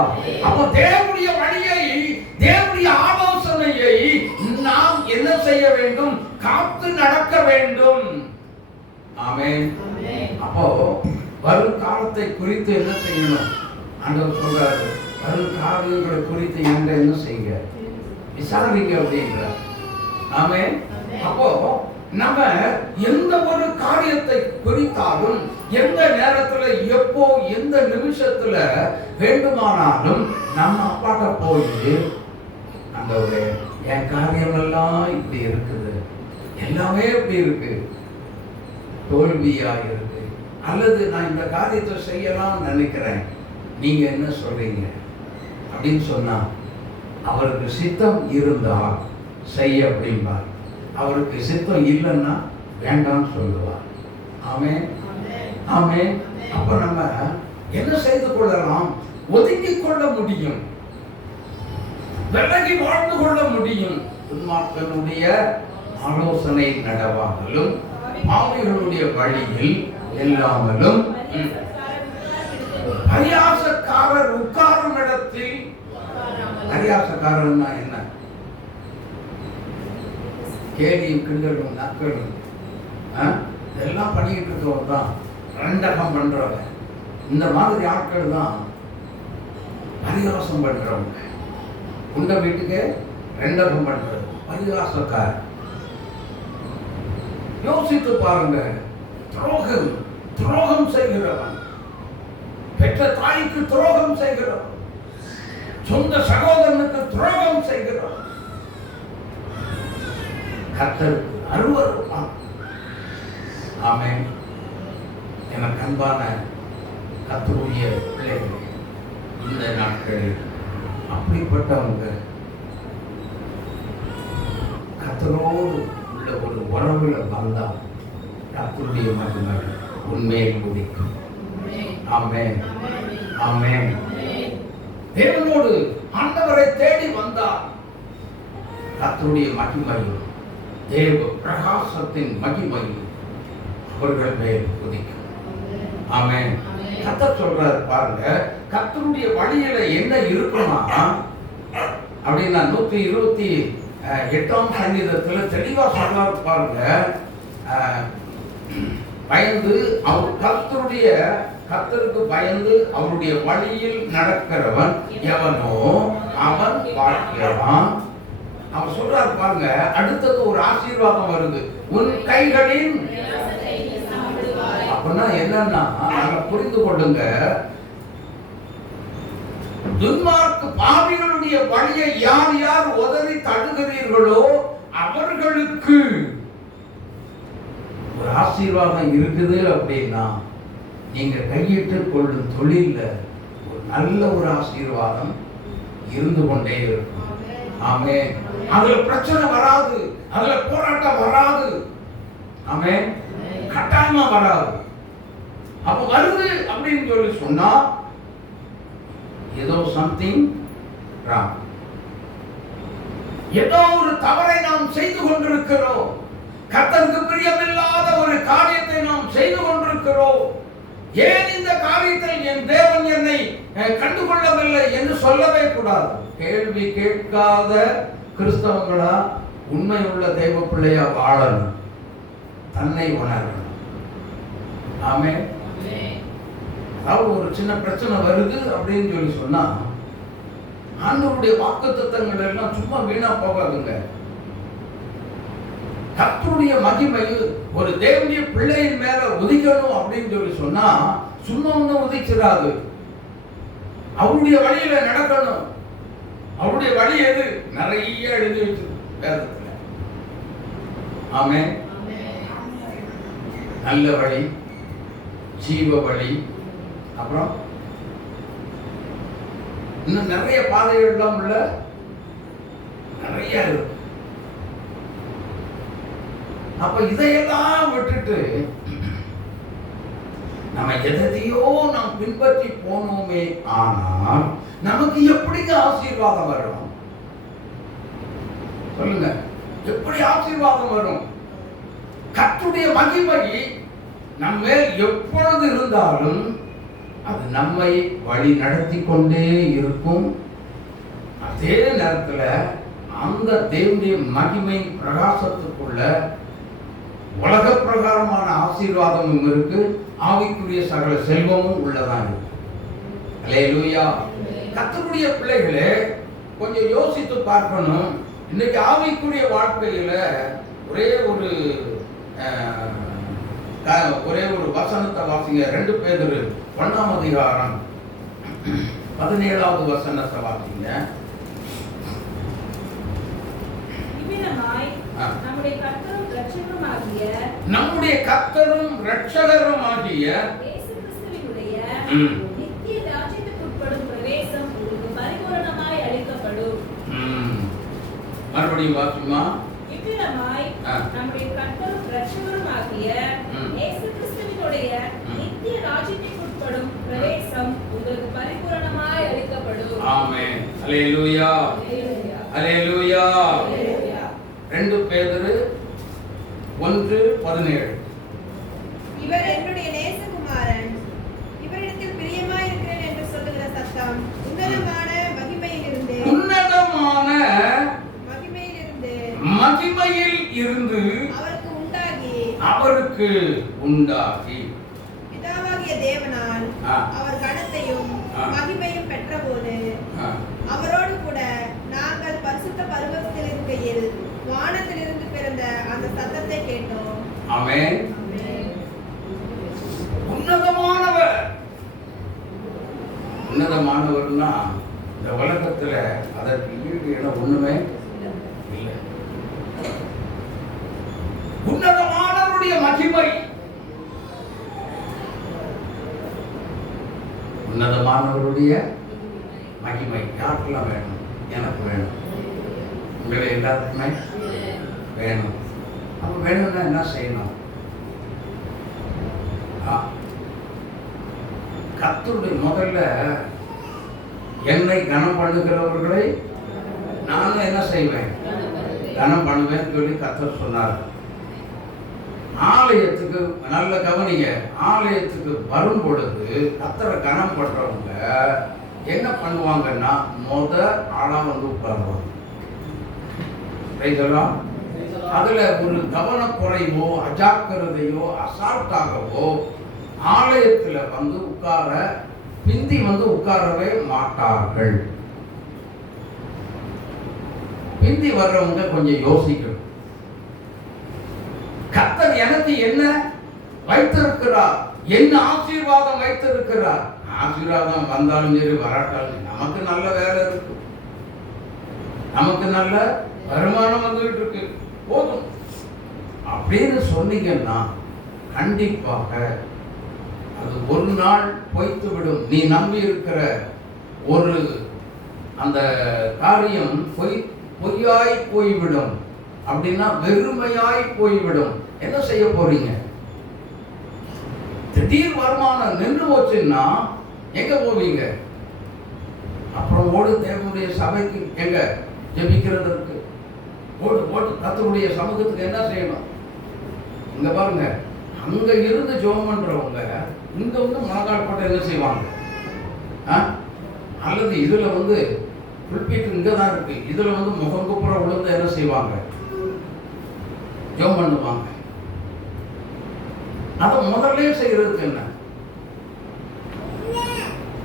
அப்போ தேவனுடைய வழியை, தேவனுடைய ஆலோசனையை நாம் என்ன செய்ய வேண்டும்? காத்து நடக்க வேண்டும். ஆமென். அப்போ வரும் காலத்தை குறித்து என்ன செய்யணும்? ஆண்டவர் சொல்றாரு, வரும் காரியங்களை குறித்து என்ன செய்யுங்க? விசாரிங்க அப்படின்றார். ஆமென். அப்போ நம்ம எந்த ஒரு காரியத்தை குறித்தாலும் எந்த நேரத்துல, எப்போ, எந்த நிமிஷத்துல வேண்டுமானாலும் நம்ம அப்பாட்ட போய், ஆண்டவரே என் காரியம் எல்லாம் இப்படி இருக்குது, எல்லாமே இப்படி இருக்கு, தோல்வியா இருக்கு, அல்லது நான் இந்த காரியத்தை செய்யலாம் நினைக்கிறேன், நீங்க என்ன சொல்றீங்க அப்படின்னு சொன்னா, அவருக்கு சித்தம் இருந்தா செய்ய அப்படின்பார். அவருக்கு சித்தம் இல்லைன்னா வேண்டாம் சொல்லுவார். ஆமென், ஆமென். அப்ப நம்ம என்ன செய்து கொள்ளலாம்? ஒதுக்கிக் கொள்ள முடியும், விலகி வாழ்ந்து கொள்ள முடியும். துன்மார்க்கனுடைய ஆலோசனை நடவாமலும், பாவிகளுடைய வழியில் இல்லாமலும், பரியாசக்காரர் உட்காரும் இடத்தில். பரியாசக்காரர்னா என்ன? கேலியும் கிண்டலும் நக்கலும் இதெல்லாம் பண்ணிக்கிட்டு இருக்கவங்க தான் ரெண்டகம் பண்றவங்க. இந்த மாதிரி ஆட்கள் தான் பரிகாசம் பண்றவங்க. உண்ட வீட்டுக்கு ரெண்டகம் பண்றது பரிகாசக்கார. யோசித்து பாருங்க. துரோகம் செய்கிறவன், பெற்ற தாய்க்கு துரோகம் செய்கிறவன், சொந்த சகோதரனுக்கு துரோகம் செய்கிறவன், கர்த்தருக்கு அருவருப்பான். ஆமென். எனக்கு அன்பான கர்த்தருடைய பிள்ளைகளே, இந்த நாட்களில் அப்படிப்பட்டவங்க கர்த்தரோடு உள்ள ஒரு உறவுல வந்தா கர்த்தருடைய மகிமை உண்மையில் முடிக்கும். ஆமென், ஆமென். தேவனோடு ஆண்டவரை தேடி வந்தார், கர்த்தருடைய மகிமையும் தேவ பிரகாசத்தின் மகிமையும் அவர்கள் மேல் உதிக்கும். ஆமென். கர்த்தர் சொல்றாரு பாருங்க, கர்த்தருடைய வழியில என்ன இருக்குமா அப்படின்னா 128ஆம் சங்கீதத்துல தெளிவா சொல்றாரு பாருங்க. பயந்து அவர் கர்த்தருக்கு பயந்து அவருடைய வழியில் நடக்கிறவன் எவனோ அவன் பாக்கியவான். அவர் சொல்றாரு பாருங்க, அடுத்தது ஒரு ஆசீர்வாதம் வருது. உன் கைகளின் அப்படின்னா என்னன்னா, நாங்க புரிந்து கொள்ளுங்க, துன்மார்க்க பாவிகளுடைய வழியை யார் யார் உதறி தடுகிறீர்களோ அவர்களுக்கு ஒரு ஆசீர்வாதம் இருக்குது. அப்படின்னா நீங்க கையிட்டு கொள்ளும் தொழில்ல ஒரு நல்ல ஒரு ஆசீர்வாதம் இருந்து கொண்டே இருக்கும். ஆமென். அதுல பிரச்சனை வராது, அதுல போராட்டம் வராது. ஆமென். கட்டாயமா வராது. அப்ப வருது அப்படின்னு சொல்லி சொன்னா ஏதோ சம்திங் ராங், ஏதோ ஒரு தவறை நாம் செய்து கொண்டிருக்கிறோம். கர்த்தருக்கு பிரியமில்லாத ஒரு காரியத்தை நாம் செய்து கொண்டிருக்கிறோம். ஏன் இந்த காரியத்தில் என் தேவன் என்னை கண்டுகொள்ளவில்லை என்று சொல்லவே கூடாது. கேள்வி கேட்காத கிறிஸ்தவங்களா உண்மை உள்ள தெய்வ பிள்ளையா வாழணும், தன்னை உணரணும். ஆமென். அதாவது ஒரு சின்ன பிரச்சனை வருது அப்படின்னு சொல்லி சொன்னா ஆண்டவருடைய வாக்குத்தத்தங்கள் எல்லாம் சும்மா வீணா போகாதுங்க. கர்த்தருடைய மகிமை ஒரு தேவனுடைய பிள்ளையின் மேல உதிக்கணும் அப்படின்னு சொல்லி சொன்னா சும்மா ஒன்றும் உதிச்சிடாது. அவருடைய வழியில நடக்கணும். அவருடைய வழி எது? நிறைய எழுதி வச்சிருக்கு வேதத்துல. ஆமென். நல்ல வழி, ஜீவ வழி, அப்புறம் இன்னும் நிறைய பாதைகள்லாம் உள்ள நிறைய இருக்கு. அப்ப இதையெல்லாம் விட்டுட்டு நம்ம எதையோ நாம் பின்பற்றி போனோமே, ஆனால் நமக்கு எப்படி ஆசீர்வாதம் வரும்? சொல்லுங்க, எப்படி ஆசீர்வாதம் வரும்? கர்த்தருடைய மகிமை நம்ம மேல் எப்பொழுது இருந்தாலும் அது நம்மை வழி நடத்தி கொண்டே இருக்கும். அதே நேரத்தில் அந்த தேவனுடைய மகிமை பிரகாசத்துக்குள்ள உலக பிரகாரமான ஆசீர்வாதமும் இருக்கு, ஆவிக்குரிய சகல செல்வமும் உள்ளதான் இருக்கு. அல்லேலூயா. கர்த்தருடைய பிள்ளைகளே, கொஞ்சம் யோசித்து பார்க்கணும். இன்னைக்கு ஆவிக்குரிய வாழ்க்கையில ஒரே ஒரு வசனத்தை வாசிங்க. 2 பேதுரு 1ஆம் அதிகாரம் 17வது வசனத்தை வாசிங்க. நம்முடைய கர்த்தரும் இரட்சகருமாகிய இயேசு கிறிஸ்துவினுடைய நித்திய ராஜ்யத்துக்குட்படும் பிரவேசம் உங்களுக்கு பரிபூரணமாய் அளிக்கப்படும். மறுபடியும் வாசிமா. இவ்விதமாய் நம்முடைய கர்த்தரும் இரட்சகருமாகிய இயேசு கிறிஸ்துவினுடைய நித்திய ராஜ்யத்துக்குட்படும் பிரவேசம் உங்களுக்கு பரிபூரணமாய் அளிக்கப்படும். ஆமென். அல்லேலூயா. அல்லேலூயா. 2 பேதுரு 1:17. இவர் என்னுடைய நேசகுமாரன், இவரிடத்தில் பிரியமாயிருக்கிறேன் என்று சொல்லுகிற சத்தம் உன்னதமான மகிமையிலிருந்து அவருக்கு உண்டாகி பிதாவாகிய தேவனால் அவர் கனத்தையும் மகிமையும் பெற்றபோது அவரோடு கூட நாங்கள் பரிசுத்த பர்வதத்தில் இருக்கையில் வானத்திலிருந்து பிறந்த அந்த சத்தத்தை கேட்டோம். ஆமென். உன்னதமானவர்னா இந்த உலகத்துல அதற்கு ஈடு இடம் ஒண்ணுமே இல்லை. உன்னதமானவருடைய மகிமை, உன்னதமானவருடைய மகிமை யாருக்கெல்லாம் வேணும்? எனக்கு வேணும், உங்களை எல்லாருக்குமே வேணும். அப்ப வேணும்னா என்ன செய்யணும்? கர்த்தருடைய முதல்ல என்னை கனம் பண்ணுகிறவர்களை நானும் என்ன செய்வேன்? கனம் பண்ணுவேன்னு சொல்லி கர்த்தர் சொன்னார். ஆலயத்துக்கு நல்ல கவனிங்க, ஆலயத்துக்கு வரும் பொழுது கர்த்தரை கனம் பண்றவங்க என்ன பண்ணுவாங்கன்னா ஆளா வந்து உட்காருவாங்க. அதுல ஒரு கவனக்குறைவோ அஜாக்கிரதையோ அசால்ட்டாகவோ ஆலயத்துல வந்து பிந்தி உட்காரவே மாட்டார்கள். பிந்தி வர்றவங்க கொஞ்சம் யோசிக்கணும். கர்த்தர் எனக்கு என்ன வைத்திருக்கிறார், என்ன ஆசீர்வாதம் வைத்திருக்கிறார். ஆசீர்வாதம் வந்தாலும் சரி வராட்டாலும் நமக்கு நல்ல வேலை இருக்கு, நமக்கு நல்ல வருமானம் வந்துகிட்டு இருக்கு, போதும் அப்படின்னு சொன்னீங்கன்னா கண்டிப்பாக அது ஒரு நாள் பொய்த்து விடும். நீ நம்பி இருக்கிற ஒரு அந்த காரியம் பொய்யாய் போய்விடும். அப்படின்னா வெறுமையாய் போய்விடும். என்ன செய்ய போறீங்க? திடீர் வருமானம் நின்று போச்சுன்னா எங்க போவீங்க? அப்புறம் ஓடு தேவனுடைய சபைக்கு, எங்க ஜெபிக்கிறதற்கு ஓடு கர்த்தருடைய சமூகத்துக்கு என்ன செய்யணும்? இங்க பாருங்க, அங்க இருந்து ஜெபம் பண்றவங்க இங்க முழங்கால் போட்டு என்ன செய்வாங்க? அல்லது இதுல புல்பீட் இங்கதான் இருக்கு, இதுல முகம் குப்புற விழுந்து என்ன செய்வாங்க? ஜெபம் பண்ணுவாங்க. அதை முதல்ல செய்யறதுக்கு என்ன?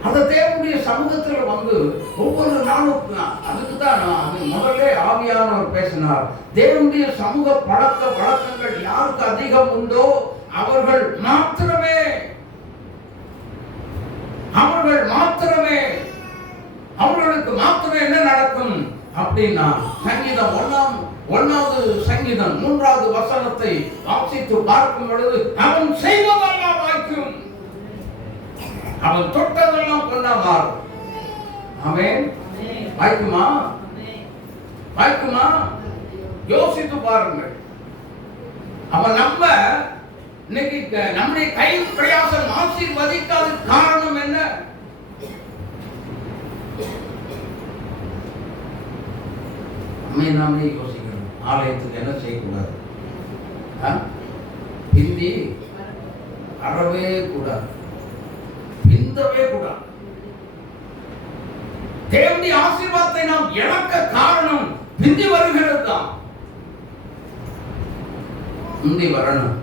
அந்த தேவனுடைய சமூகத்தில் ஒவ்வொரு நாளும் அதுக்கு தான் முதல்ல ஆவியானவர் பேசினார். தேவனுடைய சமூக பழக்க வழக்கங்கள் யாருக்கு அதிகம் உண்டோ அவர்கள் மாத்திரமே அவர்களுக்கு மாத்திரமே என்ன நடக்கும் அப்படின்னா, சங்கீதம் 1வது சங்கீதம் 3வது வசனத்தை வாசித்து பார்க்கும் பொழுது அவன் செய்வதெல்லாம் வாய்க்கும், அவன் தொட்டதெல்லாம் பொன்னா மாறும். ஆமென். வாய்க்குமா? யோசித்து பாருங்கள். அவன் இன்னைக்கு நம்முடைய கை பிரயாசம் ஆசீர்வதிக்காத காரணம் என்ன? நாமே யோசிக்கணும். ஆலயத்துக்கு என்ன செய்யக்கூடாது? பிந்தி அறவே கூடாது. முந்தவே கூடாது. தேவனுடைய ஆசீர்வாதத்தை நாம் இழக்க காரணம் பிந்தி வருகிறது தான். முந்தி வரணும்.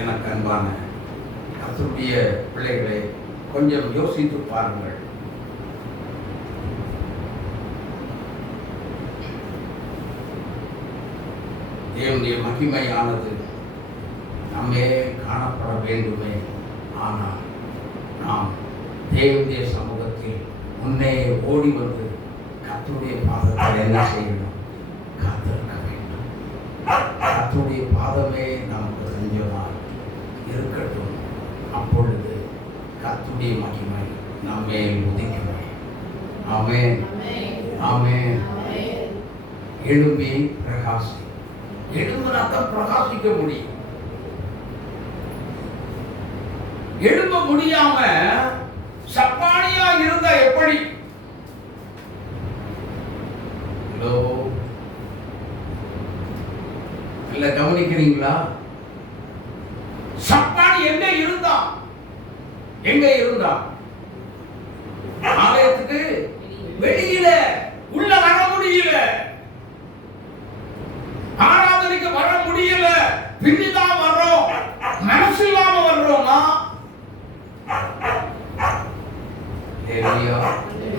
எனக்கு அன்பான கர்த்தருடைய பிள்ளைகளை கொஞ்சம் யோசித்து பாருங்கள். தேவனுடைய மகிமையானது நம்மே காணப்பட வேண்டுமே. ஆனால் நாம் தேவனுடைய சமூகத்தில் முன்னே ஓடி வந்து கர்த்தருடைய பாதத்தில் என்ன செய்யணும்? காத்திருக்க வேண்டும். கர்த்தருடைய பாதமே நமக்கு செஞ்சமாக இருக்கட்டும். அப்பொழுது கர்த்தருடைய மகிமை நம்மே உதிக்குமே. ஆமென், ஆமென். எழும்பி பிரகாசி. எழும்பினாத்தான் பிரகாசிக்க முடியும். எழும்ப முடியாம சப்பானியா இருந்தா எப்படி? இல்ல கவனிக்கிறீங்களா? சப்பானி எங்க இருந்தா ஆலயத்துக்கு வெளியில, உள்ள வர முடியல, ஆராதனைக்கு வர முடியல, பின்னிதான் வர்றோம். மனசு இல்லாம வர்றோமா?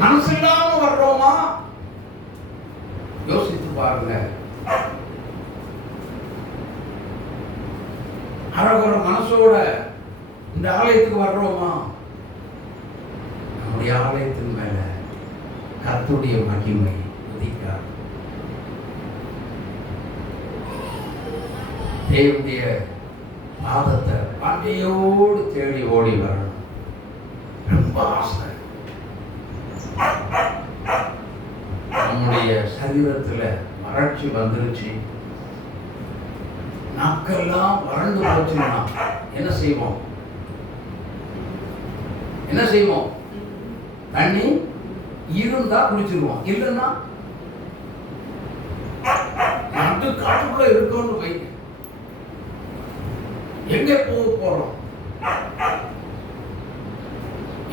மனசு இல்லாம வர்றோமா? யோசித்து பாருங்க. அரகுற மனசோட இந்த ஆலயத்துக்கு வர்றோமா? நம்முடைய ஆலயத்தின் மேல கர்த்தருடைய மகிமை உதிக்காது. தேவனுடைய பாதத்தை பாண்டையோடு தேடி ஓடி வரணும். ரொம்ப ஆசை. நம்முடைய சரீரத்துல வறட்சி வந்துருச்சு, நாக்கெல்லாம் வறண்டு போச்சுன்னா என்ன செய்வோம்? தண்ணி இருந்தா குடிச்சிருவோம், இல்லைன்னா நட்டு காட்டுக்குள்ள இருக்கோம்னு வைங்க. எங்க போறோம்?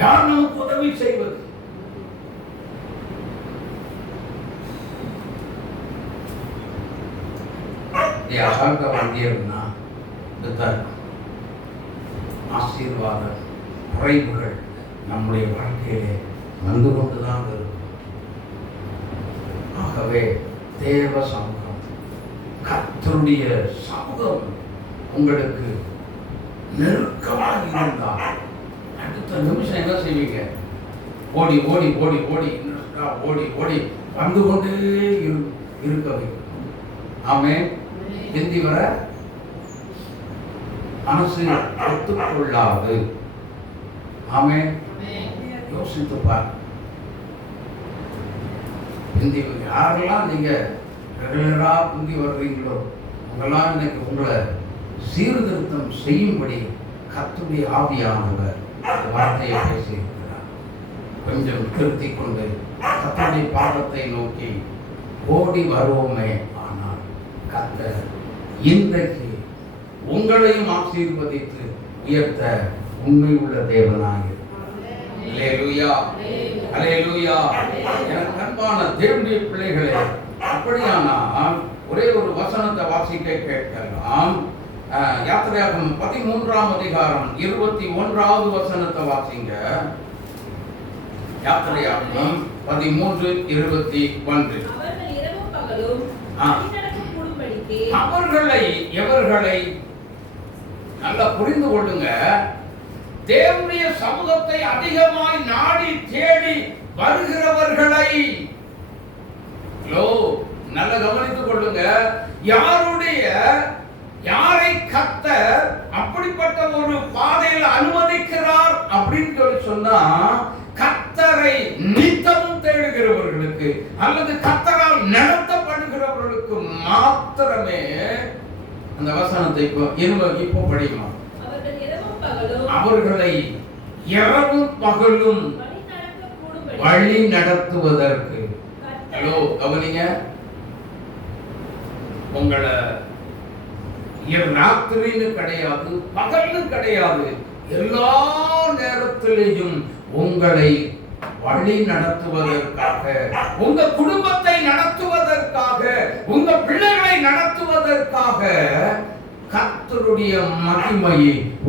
யார் நமக்கு உதவி செய்வது? அசால்ட்ட வந்தியம்னா ஆசீர்வாத குறைவுகள் நம்முடைய வாழ்க்கையிலே வந்து கொண்டுதான் இருக்கும். ஆகவே தேவ சமூகம், கர்த்தருடைய சமூகம் உங்களுக்கு நெருக்கமாக இருந்தால் அடுத்த நிமிஷம் என்ன செய்வீங்க? ஓடி ஓடி ஓடி ஓடி ஓடி ஓடி வந்து கொண்டே இருக்க வைக்கும். ஆமென். எந்தி வர மனசு ஒத்துக்கொள்ளாது. ஆமென். யோசித்து பார். பிந்தி யாரெல்லாம் நீங்க ரெகுலரா பிந்தி வர்றீங்களோ உங்களாம் இன்னைக்கு உங்களை சீர்திருத்தம் செய்யும்படி கர்த்தருடைய ஆவியானவர் வார்த்தையை பேசியிருக்கிறார். கொஞ்சம் திருத்தி கொண்டு கர்த்தருடைய பாதத்தை நோக்கி ஓடி வருவோமே. ஆனால் கர்த்தர் இன்றைக்கு உங்களையும் ஆசீர்வதித்து உயர்த்த உண்மை உள்ள தேவனாக அல்லேலூயா, அல்லேலூயா. எனக்கு அன்பான தேவனுடைய பிள்ளைகளே, அப்படியானால் ஒரே ஒரு வசனத்தை வாசிக்க கேட்கலாம். யாத்திரையாகமம் 13ஆம் அதிகாரம் 21வது வசனத்தை வாசிங்க. யாத்திரையாகமம் 13:21. எவர்களை நல்லா புரிந்து கொள்ளுங்க. தேவனுடைய சமூகத்தை அதிகமாய் நாடி தேடி வருகிறவர்களை நல்ல கவனித்துக் கொள்ளுங்க. யாரை கர்த்தர் அப்படிப்பட்ட ஒரு பாதையில் அனுமதிக்கிறார் அப்படின்னு சொல்லி சொன்னா, கர்த்தரை நித்தமும் தேடுகிறவர்களுக்கு அல்லது கர்த்தரால் நடத்தப்படுகிறவர்களுக்கு மாத்திரமே அந்த வசனத்தை இப்போ படிக்கலாம். அவர்களை இரவும் பகலும் வழி நடத்துவதற்கு. ஹலோ கவனிங்க. உங்களை ராத்திரின்னு கிடையாது, பகல்னு கிடையாது, எல்லா நேரத்திலேயும் உங்களை வழி நடத்துவதற்காக, உங்க குடும்பத்தை நடத்துவதற்காக, உங்க பிள்ளைகளை நடத்துவதற்காக கர்த்தருடைய மகிமை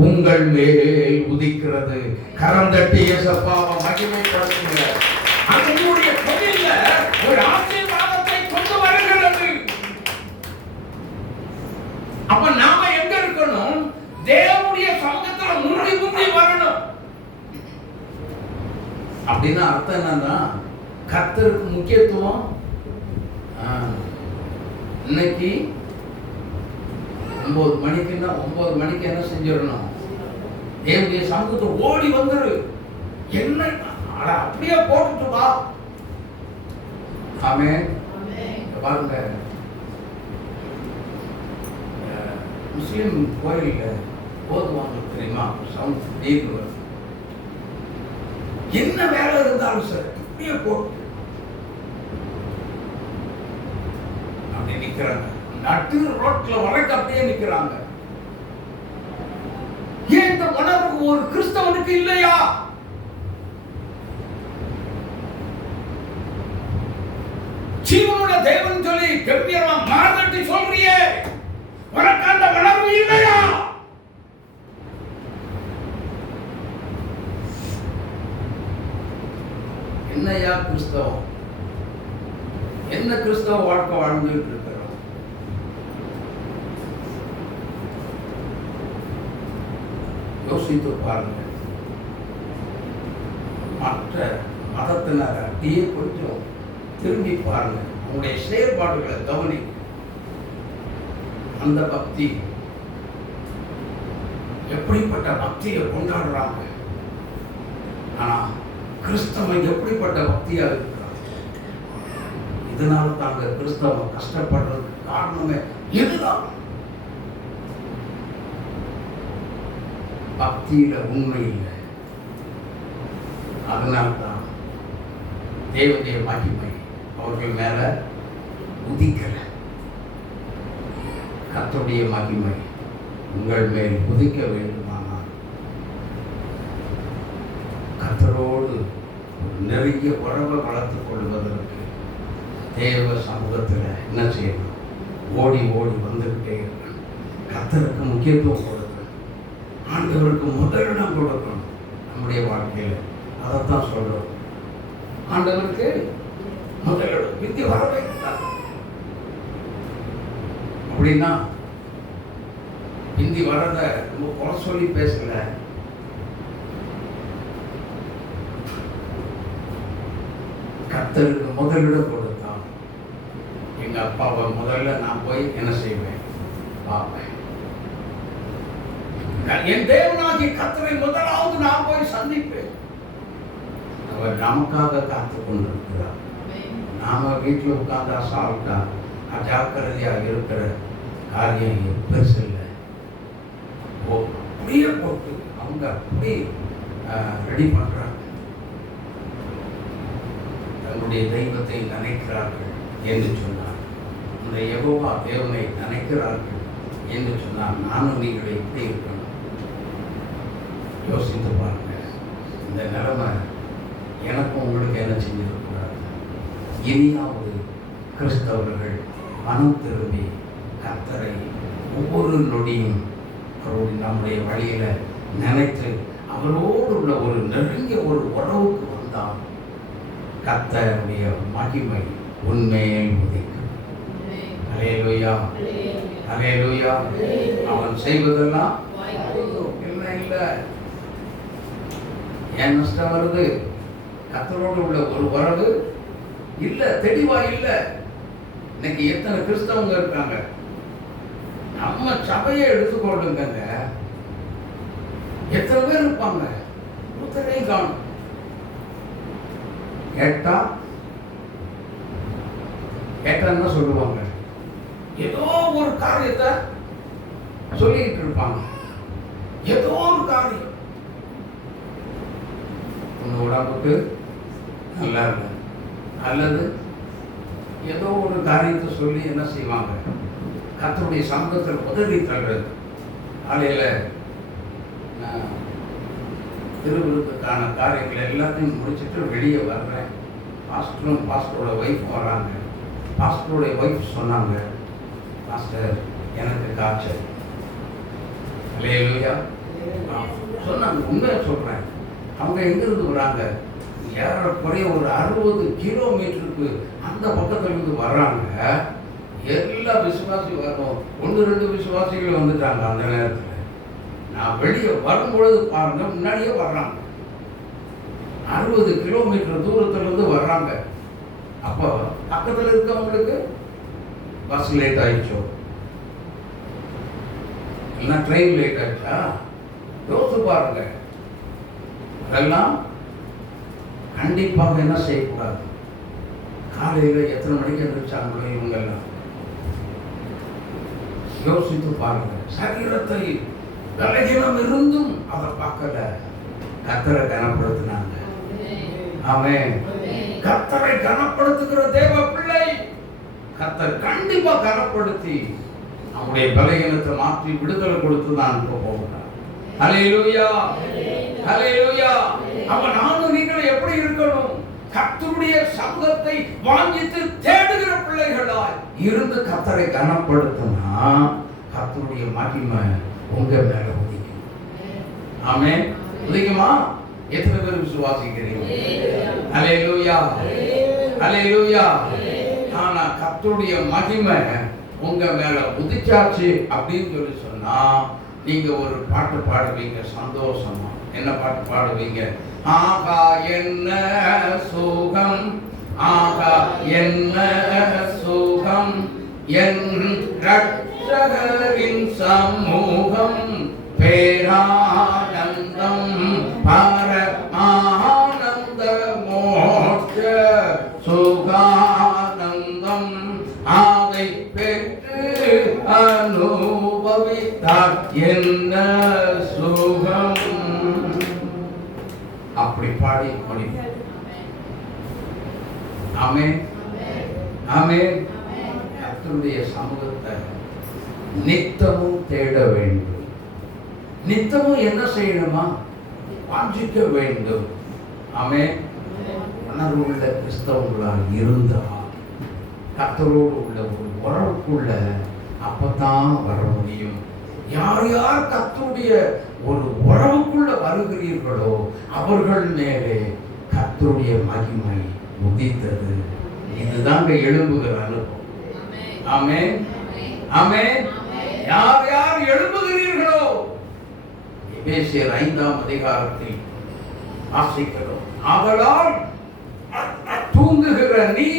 உங்கள் மேல் உதிக்கிறது. கரம் தட்டி இயேசுவை மகிமைப்படுத்துங்க. அதனுடைய தொழில ஒரு ஆசீர்வாதத்தை கொண்டு வருகிறது. அப்ப நாம எங்க இருக்கணும்? தேவனுடைய சமூகத்துல முந்தி வரணும். அப்படின்னா அர்த்தம் என்னன்னா, கர்த்தருக்கு முக்கியத்துவம். இன்னைக்கு 9 மணிக்குன்னா 9 மணிக்கு என்ன செஞ்சிடணும்? தேவனுடைய சமூகத்தை ஓடி வந்துரு. என்ன அப்படியே போட்டுட்டு வா. ஆமென். பாருங்க, முஸ்லிம் கோயில்ல போதுவாங்க தெரியுமா? சவுண்ட் தீர்வு வருது. என்ன வேலை இருந்தாலும் சரி அப்படியே போட்டு அப்படி நிக்கிறாங்க. நட்டு ரோட்ல வரைக்கும் அப்படியே நிக்கிறாங்க. ஏன் இந்த உணர்வு ஒரு கிறிஸ்தவனுக்கு இல்லையா? ஜீவனுள்ள தேவன் சொல்லி கம்பீரமா மார்கட்டி சொல்றியே, உனக்கு அந்த உணர்வு இல்லையா? என்னையா கிறிஸ்தவம்? என்ன கிறிஸ்தவ வாழ்க்கை வாழ்ந்துட்டு இருக்கிறோம்? யோசித்து பாருங்க. மற்ற மதத்தினர் அப்படியே கொஞ்சம் திரும்பி பாருங்க. உங்களுடைய செயல்பாடுகளை கவனி. அந்த பக்தி எப்படிப்பட்ட பக்தியை கொண்டாடுறாங்க. ஆனா கிறிஸ்தவன் எப்படிப்பட்ட பக்தியா இருக்கிறாங்க. இதனால தாங்க கிறிஸ்தவன் கஷ்டப்படுறதுக்கு காரணமே இதுதான். பக்தியில உண்மை இல்லை. அதனால்தான் தேவனுடைய மகிமை அவர்கள் மேல உதிக்கல. கர்த்தருடைய மகிமை உங்கள் மேல் உதிக்க வேண்டுமானால் கர்த்தரோடு நெருங்கிய உறவை வளர்த்துக் கொள்வதற்கு தேவ சமூகத்தில் என்ன செய்யணும்? ஓடி ஓடி வந்துகிட்டே இருக்கணும். கர்த்தருக்கு முக்கியத்துவம் கொடுக்கணும். ஆண்டவருக்கு முதலிடம் கொடுக்கணும் நம்முடைய வாழ்க்கையில். அதைத்தான் சொல்றோம். ஆண்டவருக்கு முதலிடம் வித்தி வரவே அப்படின்னா ஹிந்தி வரத நம்ம குறை சொல்லி பேசல. கர்த்தருக்கு முதலிடம் கொடுத்தான். எங்க அப்பாவை முதல்ல நான் போய் என்ன செய்வேன்? பார்ப்பேன். என் தேவனாகி கர்த்தரை முதலாவது நான் போய் சந்திப்பேன். அவர் நமக்காக காத்து கொண்டிருக்கிறார். நாம வீட்டில் உட்கார்ந்து அசால்ட்டா அஜாக்கிரதையாக இருக்கிற காரியம் பெருசு இல்லை. அப்படியே போட்டு அவங்க அப்படி ரெடி பண்றாங்க. தன்னுடைய தெய்வத்தை நினைக்கிறார்கள் என்று சொன்னார். இந்த யெகோவா தேவனை நினைக்கிறார்கள் என்று சொன்னார். நானும் நீங்கள் எப்படி இருக்கணும்? யோசித்து பாருங்க. இந்த நிலைமை எனக்கும் உங்களுக்கு என்ன செஞ்சிருக்கிறார்? இனியாவது கிறிஸ்தவர்கள் மனம் திரும்பி கர்த்தரை ஒவ்வொரு நொடியும் அவருடைய நம்முடைய வழியில நினைத்து அவரோடு உள்ள ஒரு நெருங்கிய ஒரு உறவுக்கு வந்தால் கர்த்தருடைய மகிமை உண்மையில் உதிக்கும். அல்லேலூயா, அல்லேலூயா. அவன் செய்வதெல்லாம் இல்லை இல்லை. ஏன் நஷ்டம் வருது? கர்த்தரோடு உள்ள ஒரு உறவு இல்ல, தெளிவா இல்ல. இன்னைக்கு எத்தனை கிறிஸ்தவங்க இருக்காங்க? நம்ம சபையை எடுத்துக்கொள்ளுங்க, எத்தனை பேர் இருப்பாங்க? ஒருத்தரையும் காணும். கேட்டா என்ன சொல்லுவாங்க? ஏதோ ஒரு காரியத்தை சொல்லிட்டு இருப்பாங்க. ஏதோ ஒரு காரியம் உங்க உடம்புக்கு நல்லா இருக்கு அல்லது ஏதோ ஒரு காரியத்தை சொல்லி என்ன செய்வாங்க? கர்த்தருடைய சமூகத்தில் உதவி தள்ளுறது. காலையில் நான் திருவிருத்துக்கான காரியங்கள் எல்லாத்தையும் முடிச்சுட்டு வெளியே வர்றேன். பாஸ்டரும் பாஸ்டரோட ஒய்ஃப் வராங்க. பாஸ்டருடைய ஒய்ஃப் சொன்னாங்க, பாஸ்டர் எனக்கு காய்ச்சல். அல்லேலூயா சொன்னாங்க. உண்மையாக சொல்கிறேன். அவங்க எங்கேருந்து வராங்க? ஏறக்குறைய ஒரு 60 கிலோமீட்டருக்கு அந்த பக்கத்துலேருந்து வர்றாங்க. எல்லா விசுவாசி வரும், 1-2 விசுவாசிகள் வந்துட்டாங்க. அந்த நேரத்தில் நான் வெளியே வரும்பொழுது பாருங்க, முன்னாடியே வர்றாங்க. 60 கிலோமீட்டர் தூரத்துலேருந்து வர்றாங்க. அப்போ பக்கத்தில் இருக்கவங்களுக்கு பஸ் லேட் ஆயிடுச்சோ, இல்லைன்னா ட்ரெயின் லேட் ஆயிடுச்சா? யோசிச்சு பாருங்க. அதெல்லாம் கண்டிப்பாக என்ன செய்யக்கூடாது. காலையில் எத்தனை மணிக்கு எழுந்திரிச்சாங்களோ இவங்கெல்லாம் யோசித்து பாருங்க. சரீரத்தை பலகீனம் இருந்தும் அதை பார்க்கல, கர்த்தரை கனப்படுத்தினாங்க. ஆமென். கர்த்தரை கனப்படுத்துகிற தேவ பிள்ளை கர்த்தர் கண்டிப்பா கனப்படுத்தி அவருடைய பலகீனத்தை மாற்றி விடுதலை கொடுத்து தான் அனுப்ப போகிறார். ஹல்லேலூயா, ஹல்லேலூயா. அப்ப நானும் நீங்களும் எப்படி இருக்கணும்? கர்த்தருடைய சமூகத்தை வாஞ்சித்து தேடுகிற பிள்ளைகளாய் இருந்து கர்த்தரை கனப்படுத்தினா கர்த்தருடைய மகிமை உங்க மேல உதிக்கும். ஆமென். உதிக்குமா? எத்தனை பேர் விசுவாசிக்கிறீங்க? ஹல்லேலூயா, ஹல்லேலூயா. ஆனா கர்த்தருடைய மகிமை உங்க மேல உதிச்சாச்சு அப்படின்னு சொல்லி சொன்னா நீங்க ஒரு பாட்டு பாடுவீங்க சந்தோஷமா. என்ன பாட்டு பாடுவீங்க? ஆகா என்ன சுகம், ஆகா என்ன சுகம், என் ரட்சகரின் சமூகம், பேரானந்தம் பரமானந்த மோட்ச சுகானந்தம் அதை பெற்று அனுபவித்தார் என்ன சுகம். அப்படி பாடி முடியும். ஆமென், ஆமென். கர்த்தருடைய சமூகத்தை நித்தமும் தேட வேண்டும். நித்தமும் என்ன செய்யணுமா? வாஞ்சிக்க வேண்டும். ஆமென். உணர்வுள்ள கிறிஸ்தவர்களாக இருந்தால் கர்த்தரோடு உள்ள ஒரு உறவுக்குள்ள அப்பதான் வர முடியும். யார் யார் கர்த்தருடைய ஒரு உறவுக்குள்ள வருகிறீர்களோ அவர்கள் மேலே கர்த்தருடைய மகிமை உதித்தது. இதுதாங்க எழும்புகிற அனுபவம். ஆமென், ஆமென். யார் யார் எழும்புகிறீர்களோ எபேசியர் 5ஆம் அதிகாரத்தில் வாசிக்கிறோம். ஆதலால் தூங்குகிற நீ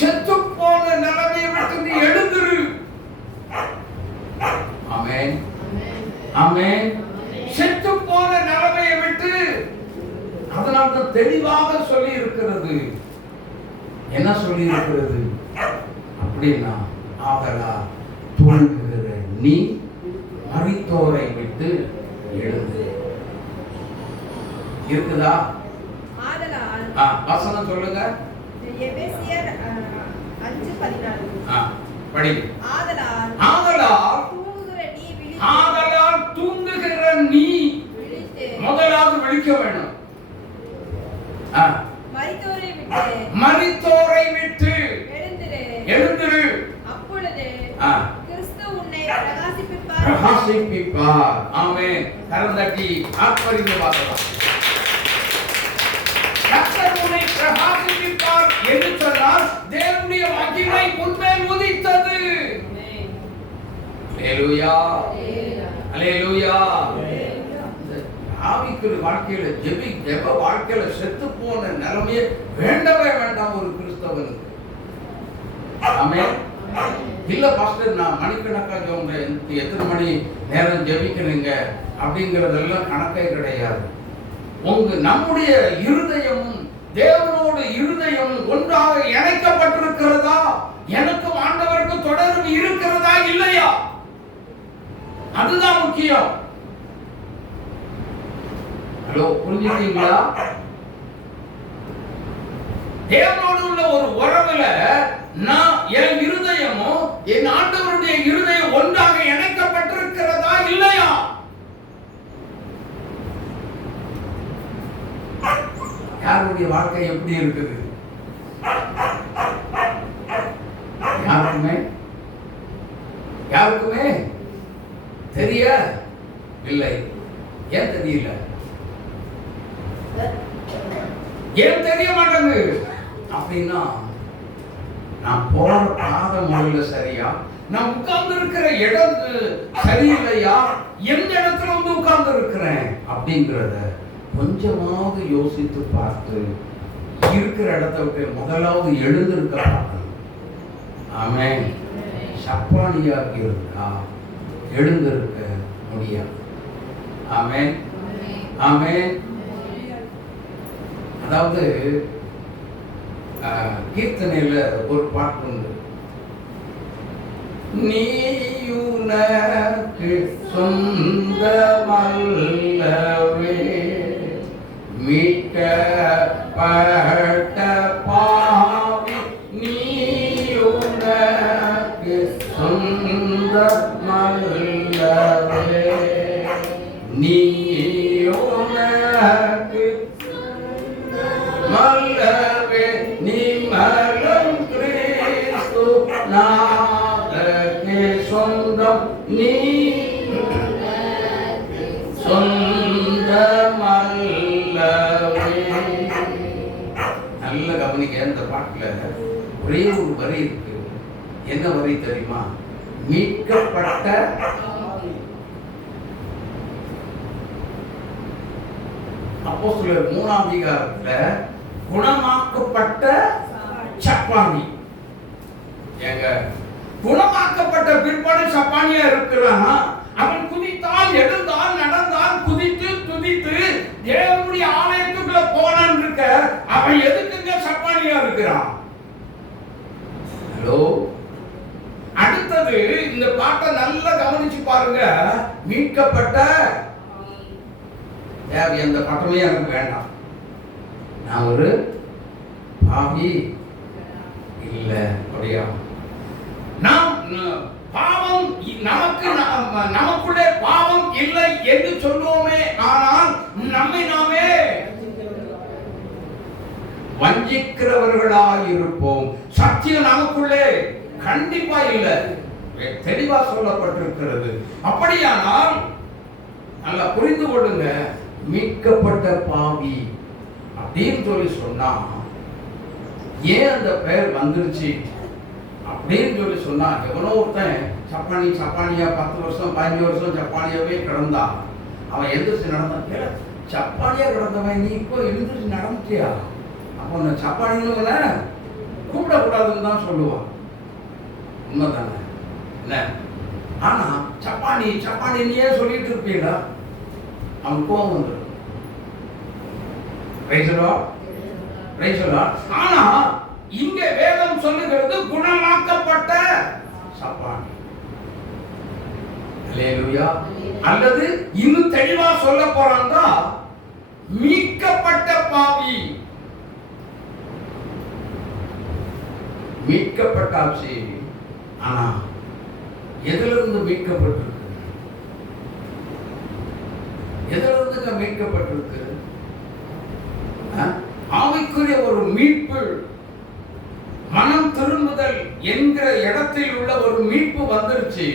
செத்து போன நிலைமையை விட்டு நீ எழுந்திரு. ஆமென், ஆமென். செத்து போன நிலைமையை விட்டு. அதனால்தான் தெளிவாக சொல்லி இருக்கிறது. என்ன சொல்லி இருக்கிறது அப்படின்னா, ஆகலா தூங்குகிற நீ மரித்தோரை விட்டு எழுந்து. இருக்குதா? ஆதலால் வசனம் சொல்லுங்க. எபேசியர் 5:14. படி. ஆதலால் தூங்குகிற நீ விழித்து. ஆதலால் தூங்குகிற நீ விழித்து. முதலாவது விழிக்க வேண்டும். மரித்தோரை விட்டு எழுந்திரு. அப்பொழுது கிறிஸ்து உன்னை பிரகாசிப்பிப்பார். ஆமென். கரந்தட்டி ஆத்மரிந்து வாசலாம். கர்த்தர் உன்னை பிரகாசிப்பிப்பார் என்று சொன்னால் தேவனுடைய மகிமை உன்மேல் உதித்தது. அல்லேலூயா, அல்லேலூயா. ஆவிக்குரிய வாழ்க்கையில ஜெப வாழ்க்கையில செத்து போன நிலைமையே வேண்டவே வேண்டாம் ஒரு கிறிஸ்தவனுக்கு. ஆமென். இல்ல பாஸ்டர் நான் மணிக்கணக்கா ஜெபம் எத்தனை மணி நேரம் ஜெபிக்கணுங்க அப்படிங்கறதெல்லாம் கணக்கே கிடையாது. நம்முடைய இருதயமும் தேவனோடு இருதயமும் ஒன்றாக இணைக்கப்பட்டிருக்கிறதா? எனக்கும் ஆண்டவருக்கும் தொடர்பு இருக்கிறதா இல்லையா? அதுதான் முக்கியம். ஹலோ, புரிஞ்சுட்டீங்களா? தேவனோடு உள்ள ஒரு உறவுல நான் என் இருதயமும் யாருடைய வாழ்க்கை எப்படி இருக்குது? யாருக்குமே தெரிய இல்லை. ஏன் தெரியல? ஏன் தெரிய மாட்டேங்குது அப்படின்னா, நான் போற பாத முறையில சரியா, நான் உட்கார்ந்து இருக்கிற இடம் சரியில்லையா, எந்த இடத்துல வந்து உட்கார்ந்து இருக்கிறேன் அப்படிங்கிறத கொஞ்சமாவது யோசித்து பார்த்து இருக்கிற இடத்தை விட்டு முதலாவது எழுந்திருக்க பார்க்கணும். ஆமென். சப்பானியாக இருந்தா எழுந்திருக்க முடியாது. ஆமென், ஆமென். அதாவது கீர்த்தனையில ஒரு பாட்டு உண்டு. நீயுனக்கு சொந்தமல்லவே மீட்கப்பட்ட பாவி, நீயுனக்கு சொந்தமல்லவே, நீயுனக்கு மல்லவே, நீ மலம் கிறிஸ்து நாதகே சொந்தம், நீ சொந்தமல்லவே. நல்ல கவனிக்க, இந்த பாட்டுல ஒரே ஒரு வரி இருக்கு. என்ன வரி தெரியுமா? மீட்கப்பட்ட அப்போஸ்தலர் 3ஆம் அதிகாரத்துல குணமாக்கப்பட்ட சப்பானி. ஏங்க, குணமாக்கப்பட்ட பிற்பாடு சப்பானியா இருக்கிறான். அவன் குதித்தான், எழுந்தான், நடந்தான், குதித்து துதித்து தேவனுடைய ஆலயத்துக்குள்ள போனான் இருக்க, அவன் எதுக்குங்க சப்பானியா இருக்கிறான்? ஹலோ. அடுத்தது இந்த பாட்டை நல்லா கவனிச்சு பாருங்க. மீட்கப்பட்ட தேவை, அந்த பட்டமே எனக்கு வேண்டாம். நான் ஒரு பாவி இல்லை. அப்படியா? நாம் பாவம் நமக்கு நமக்குள்ளே பாவம் இல்லை என்று சொல்லுவோமே, ஆனால் நம்மை நாமே வஞ்சிக்கிறவர்களாக இருப்போம். சத்தியம் நமக்குள்ளே கண்டிப்பா இல்லை, தெளிவா சொல்லப்பட்டிருக்கிறது. அப்படியானால் நல்லா புரிந்து கொள்ளுங்க. மீட்கப்பட்ட பாவி அப்படின்னு சொல்லி சொன்னா ஏன் அந்த பெயர் வந்துருச்சு அப்படின்னு சொல்லி சொன்னா, எவனோ ஒருத்தன் சப்பானியா 10 வருஷம் 15 வருஷம் சப்பானியாவே கிடந்தா, அவன் எந்திரிச்சு நடந்தான். சப்பானியா கிடந்தவன் நீ இப்போ எழுந்திரிச்சு நடந்துட்டியா? அப்போ நான் சப்பானின்னு கூப்பிடக்கூடாதுன்னு தான் சொல்லுவான். உண்மைதானே? என்ன? ஆனா சப்பானி சப்பானியே சொல்லிட்டு இருப்பீங்களா? அவன் கோபம் வந்துடும். ஆனா இங்க வேதம் சொல்லுகிறது குணமாக்கப்பட்ட சப்பானி. அல்லேலூயா. அல்லது இன்னும் தெளிவா சொல்ல போறாங்க, மீட்கப்பட்ட பாவி. மீட்கப்பட்டாச்சு. ஆனா எதிலிருந்து மீட்கப்பட்டிருக்கு? எதிலிருந்து மீட்கப்பட்டிருக்கு? ஆவிக்குரிய ஒரு மீட்பு, மனம் திரும்புதல் என்கிற இடத்தில் உள்ள ஒரு மீட்பு வந்துருச்சு.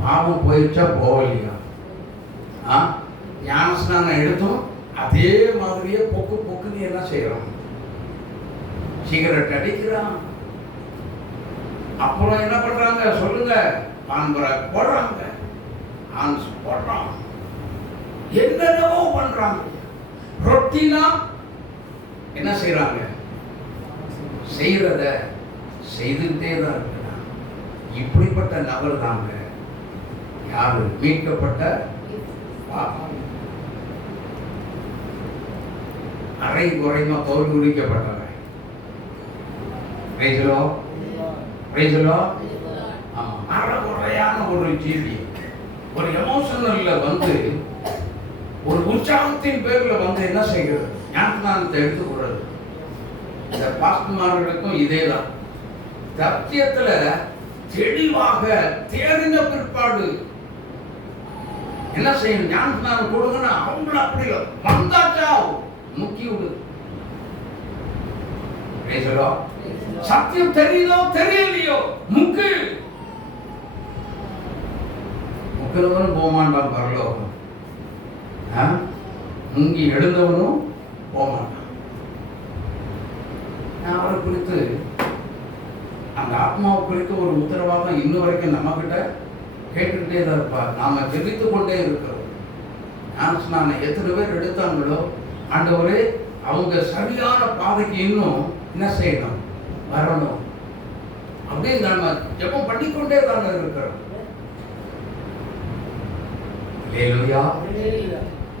பாவம் போயிடுச்சா போகலையா? ஞானஸ்நானம் எடுத்தோம், அதே மாதிரியே பொக்கு பொக்குன்னு என்ன செய்யறோம்? சிகரெட் அடிக்கிறான். அப்புறம் என்ன பண்றாங்க சொல்லுங்க? பான்பராக் போடுறாங்க, ஆன்ஸ் போடுறான், என்னென்னவோ பண்றாங்க. ரொட்டினா என்ன செய்யறாங்க? செய்யறத செய்துட்டே தான் இருக்கிறாங்க. இப்படிப்பட்ட நபர் தாங்க யாரு? மீட்கப்பட்ட பாவி. அரை குறைமா தோல் குறிக்கப்பட்டவன். அறகுறையான ஒரு ஜீவி, ஒரு எமோஷனல்ல வந்து, ஒரு உற்சாகத்தின் பேர்ல வந்து என்ன செய்கிறது? ஞானஸ்நானத்தை எடுத்துக்கூடாது. இந்த பாஸ்டர்மார்களுக்கும் இதேதான். சத்தியத்துல தெளிவாக தேர்ந்த பிற்பாடு என்ன செய்யணும்? ஞானஸ்நானம் கொடுங்கன்னா அவங்கள அப்படி இல்லை, வந்தாச்சா முக்கி விடு. பேசலோ சத்தியம் தெரியுதோ தெரியலையோ முக்கு முக்கியவனும் போமாட்டான் பரலோகம். முங்கி எழுந்தவனும் போமாட்டான். அவரை குறித்து அந்த ஆத்மாவை குறித்து ஒரு உத்தரவாதம் இன்னும் வரைக்கும் நம்ம கிட்ட கேட்டுக்கிட்டே தான் இருப்பார். நாம ஜெபித்து கொண்டே இருக்கிறோம். ஞானஸ்நானம் எத்தனை பேர் எடுத்தாங்களோ ஆண்டவரே அவங்க சரியான பாதைக்கு இன்னும் என்ன செய்யணும், வரணும் அப்படின்னு நம்ம ஜெபம் பண்ணிக்கொண்டே தானே இருக்கிறோம்.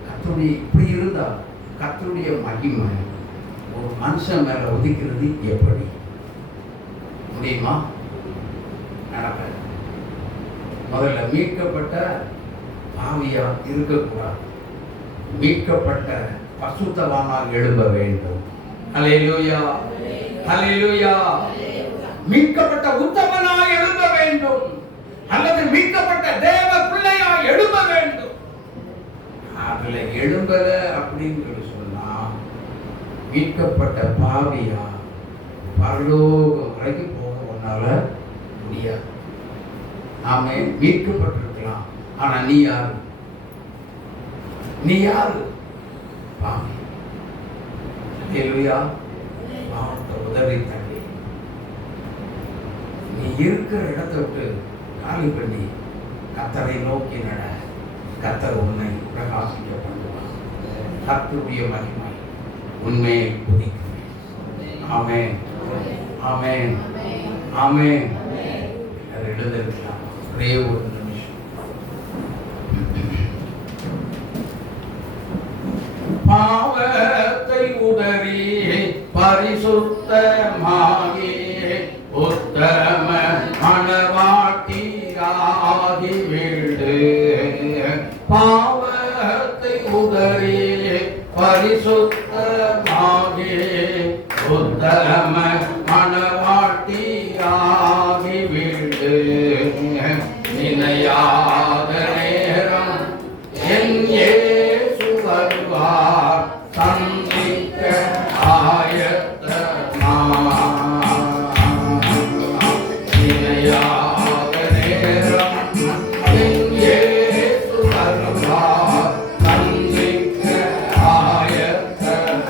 கர்த்தருடைய இப்படி இருந்தா கர்த்தருடைய மகிமை ஒரு மனுஷன் மேல ஒதுக்கிறது எப்படி முடியுமா? நடக்க முதல்ல மீட்கப்பட்ட பாவியா இருக்கக்கூடாது, மீட்கப்பட்ட பசுத்தவானால் எழும்ப வேண்டும். அல்லேலூயா, அல்லேலூயா. மீட்கப்பட்ட உத்தமனாய் எழும்ப வேண்டும், அல்லது மீட்கப்பட்ட தேவ பிள்ளையாய் எழும்ப வேண்டும். அதுல எழும்பல அப்படின்னு சொன்னா மீட்கப்பட்ட பாவியா பரலோகம் வரைக்கும் போக உன்னால முடியாது. நாம மீட்கப்பட்டிருக்கலாம், ஆனா நீ யாரு? நீ யாரு? பாவி. அல்லேலூயா. பாவத்தை உதவி தள்ளி நீ இருக்கிற இடத்தை விட்டு காலி பண்ணி கர்த்தரை நோக்கி நட. கர்த்தர் உன்னை பிரகாசிக்க பண்ணுவார். கர்த்தருடைய மகிமை உண்மையை புதிக்கும். ஆமென், ஆமென், ஆமென். அதை எழுதிருக்கலாம். ஒரே ஒரு நிமிஷம். பாவத்தை உதறி பரிசுத்தமாகி உத்தம மணவாட்டியாகி விடு. பாவத்தை உதறி பரிசுத்தமாகி உத்தம மணவாட்டியாகி விடு. நினையாத நேரம் என் இயேசு வருவார், சந்திக்க ஆயத்தமாய். நினையாத நேரம் என் இயேசு வருவார், சந்திக்க ஆயத்தமாய்.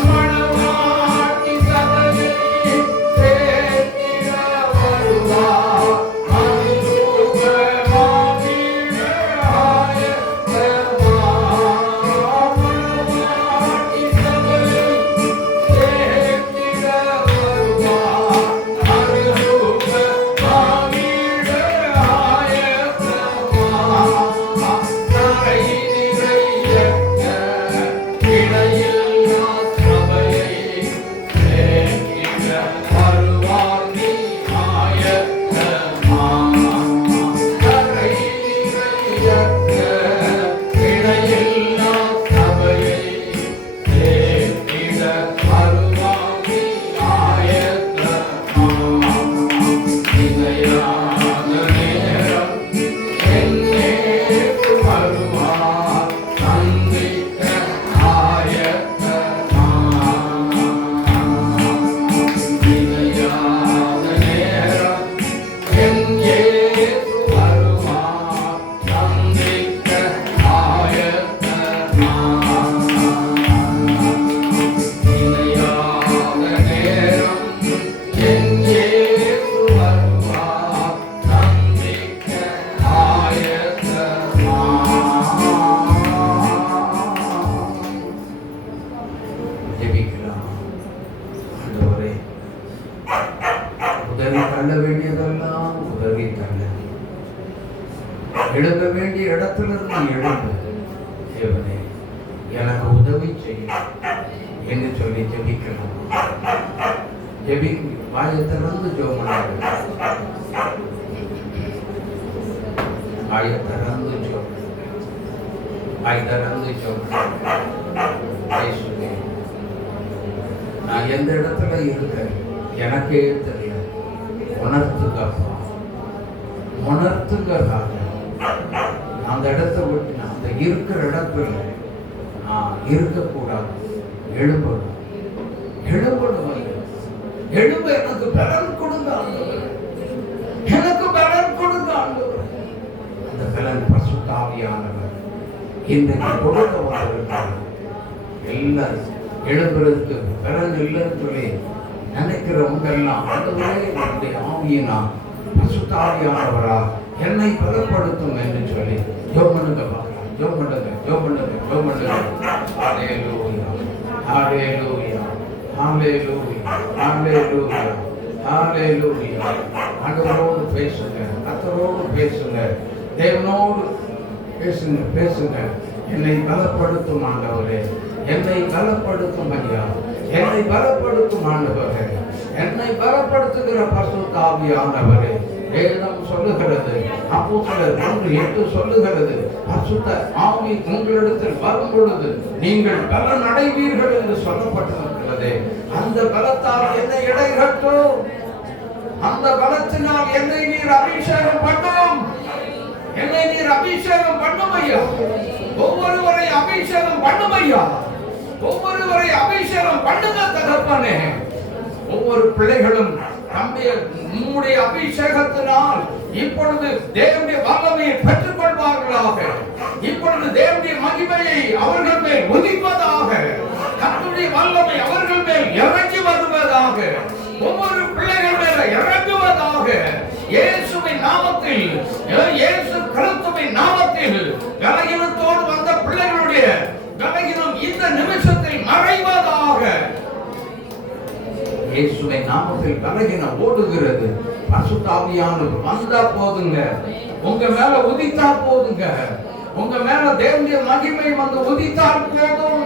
மணவாட்டி சபையை சேர்த்திட வருவார், அதிரூபமாகிட ஆயத்தமாய். மணவாட்டி சபையை சேர்த்திட வருவார், அதிரூபமாகிட ஆயத்தமாய். கரை நிறைய இடையில்லா சபையை சேர்த்திட வருவார், நீ ஆயத்தமாய். கரை நிறைய இடையில்லா சபையை சேர்த்திட வருவார், நீ ஆயத்தமாய். நினையாத நேரம் என் இயேசு வருவார், சந்திக்க ஆயத்தமாய். நினையாத நேரம் என் இயேசு வருவார், சந்திக்க ஆயத்தமாய். நினையாத நேரம் என் இயேசு வருவார், சந்திக்க ஆயத்தமாய். ஜெபிக்கலாம். ஆண்டவரே, உதவி தள்ள வேண்டியதெல்லாம் உதவி தள்ள, எழுத வேண்டிய இடத்திலிருந்து எழுந்து தேவனே எனக்கு உதவி செய்ய என்று சொல்லி ஜெபிக்கலாம். ஜெபி வாயத்திலிருந்து ஜோமனாக வாயத்திலிருந்து ஜோம் வாயத்திலிருந்து ஜோமனாக இயேசுவே, நான் எந்த இடத்துல இருக்கேன் எனக்கே தெரியாது. உணர்த்துங்கப்பா, உணர்த்துங்கப்பா. அந்த இடத்தை விட்டு அந்த இருக்கிற இடத்துல நான் இருக்கக்கூடாது. எழும்பணும். எழும்பணும். எழும்ப எனக்கு பலன் கொடுங்க ஆண்டவரே. எனக்கு பலன் கொடுங்க ஆண்டவரே. அந்த பலன் பரிசுத்த ஆவியானவர் இன்றைக்கு கொடுக்க வந்திருக்கிறார். எல்லாரும் எழும்புறதுக்கு பலன் இல்லைன்னு சொல்லி நினைக்கிறவங்க எல்லாம் ஆண்டவரே என்னுடைய ஆவியினா பரிசுத்த ஆவியானவரா என்னை பலப்படுத்தும் என்று சொல்லி ஜெபம் பண்ணுங்க பார்க்கலாம். ஜெபம் பண்ணுங்க, ஜெபம் பண்ணுங்க, ஜெபம் பண்ணுங்க. ஹல்லேலூயா, ஹல்லேலூயா, ஹல்லேலூயா, ஹல்லேலூயா, ஹல்லேலூயா. ஆண்டவரோடு பேசுங்க, கர்த்தரோடு பேசுங்க, தேவனோடு பேசுங்க, பேசுங்க. என்னை பலப்படுத்தும் ஆண்டவரே, என்னை பலப்படுத்தும் ஐயா, என்னை பலப்படுத்தும் ஆண்டவரே, என்னை பலப்படுத்துகிற பரிசுத்த ஆவியானவரே. வேதம் சொல்லுகிறது, அப்போஸ்தலர் 1:8 சொல்லுகிறது, பரிசுத்த ஆவி உங்களிடத்தில் வரும் பொழுது நீங்கள் பலன் அடைவீர்கள் என்று சொல்லப்பட்டிருக்கிறது. அந்த பலத்தால் என்னை இடைகட்டும், அந்த பலத்தினால் என்னை நீர் அபிஷேகம் பண்ணும், என்னை நீர் அபிஷேகம் பண்ணும் ஐயா. ஒவ்வொருவரை அபிஷேகம் பண்ணும் ஐயா, ஒவ்வொருவரை அபிஷேகம் பண்ணுங்க தகப்பனே. ஒவ்வொரு பிள்ளைகளும் நம்முடைய அபிஷேகத்தினால் இப்பொழுது தேவனுடைய வல்லமையை பெற்றுக் கொள்வார்களாக. இப்பொழுது தேவனுடைய மகிமையை அவர்கள் மேல் உதிப்பதாக, கர்த்தருடைய வல்லமை அவர்கள் மேல் இறங்கி வருவதாக, ஒவ்வொரு பிள்ளைகள் மேல இறங்குவதாக. இயேசுவின் நாமத்தில், இயேசு கிறிஸ்துவின் நாமத்தில் கலகினத்தோடு வந்த பிள்ளைகளுடைய கலகினம் இந்த நிமிஷத்தில் மறைவதாக. இயேசுவின் நாமத்தில் கலகினம் ஓடுகிறது. பரிசுத்த ஆவியானவர் வந்தா போதுங்க, உங்க மேல உதித்தா போதுங்க, உங்க மேல தேவனுடைய மகிமை வந்து உதித்தால் போதும்.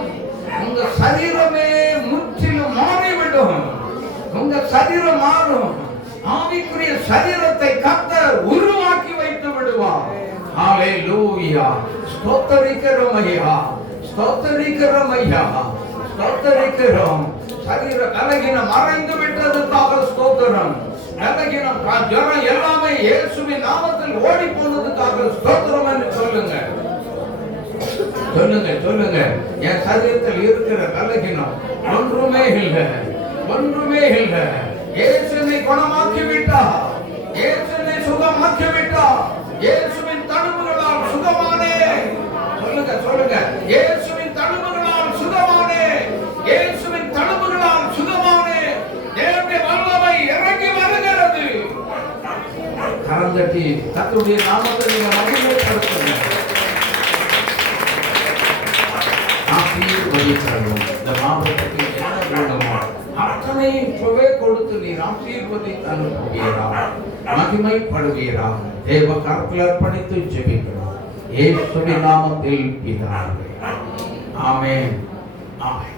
உங்க சரீரமே முற்றிலும் மாறிவிடும், உங்க சரீரம் மாறும். ஆவிக்குரிய சரீரத்தை கர்த்தர் உருவாக்கி வைத்து விடுவார். ஹல்லேலூயா, ஸ்தோத்திரிக்கிறோம் ஐயா, ஸ்தோத்திரிக்கிறோம் ஐயா, ஸ்தோத்திரிக்கிறோம். சரீர கலகினம் மறைந்து விட்டதுக்காக ஸ்தோத்திரம். கலகினம் ஜனம் எல்லாமே இயேசுவின் நாமத்தில் ஓடி போனதுக்காக ஸ்தோத்திரம் என்று சொல்லுங்க, சொல்லுங்க, சொல்லுங்க. என் சரீரத்தில் இருக்கிற கலகினம் ஒன்றுமே இல்லை, ஒன்றுமே இல்லை. இயேசுவை குணமாக்கி விட்டார், இயேசுவை சுகமாக்கி விட்டார். இயேசுவின் தழும்புகளால் சுகமானே. சொல்லுங்க, சொல்லுங்க. இயேசுவின் தழும்புகளால் சுகமானே, இயேசுவின் தழும்புகளால் சுகமானே. தேவனுடைய வல்லமை இறங்கி வருகிறது. கரம் தட்டி கர்த்தருடைய நாமத்தை நீங்க மகிமைப்படுத்துங்க. ஆசீர்வதிக்கிறோம். இந்த மாவட்டத்தில் என்ன வேணுமோ அத்தனையும் இப்பவே கொடுத்து நீர் ஆசீர்வதித்து அனுப்புவீராக, மகிமைப்படுவீராக. தேவ கரத்தில் அர்ப்பணித்து ஜெபிக்கிறோம் இயேசுவின் நாமத்தில் பிதாவே. ஆமென், ஆமென்.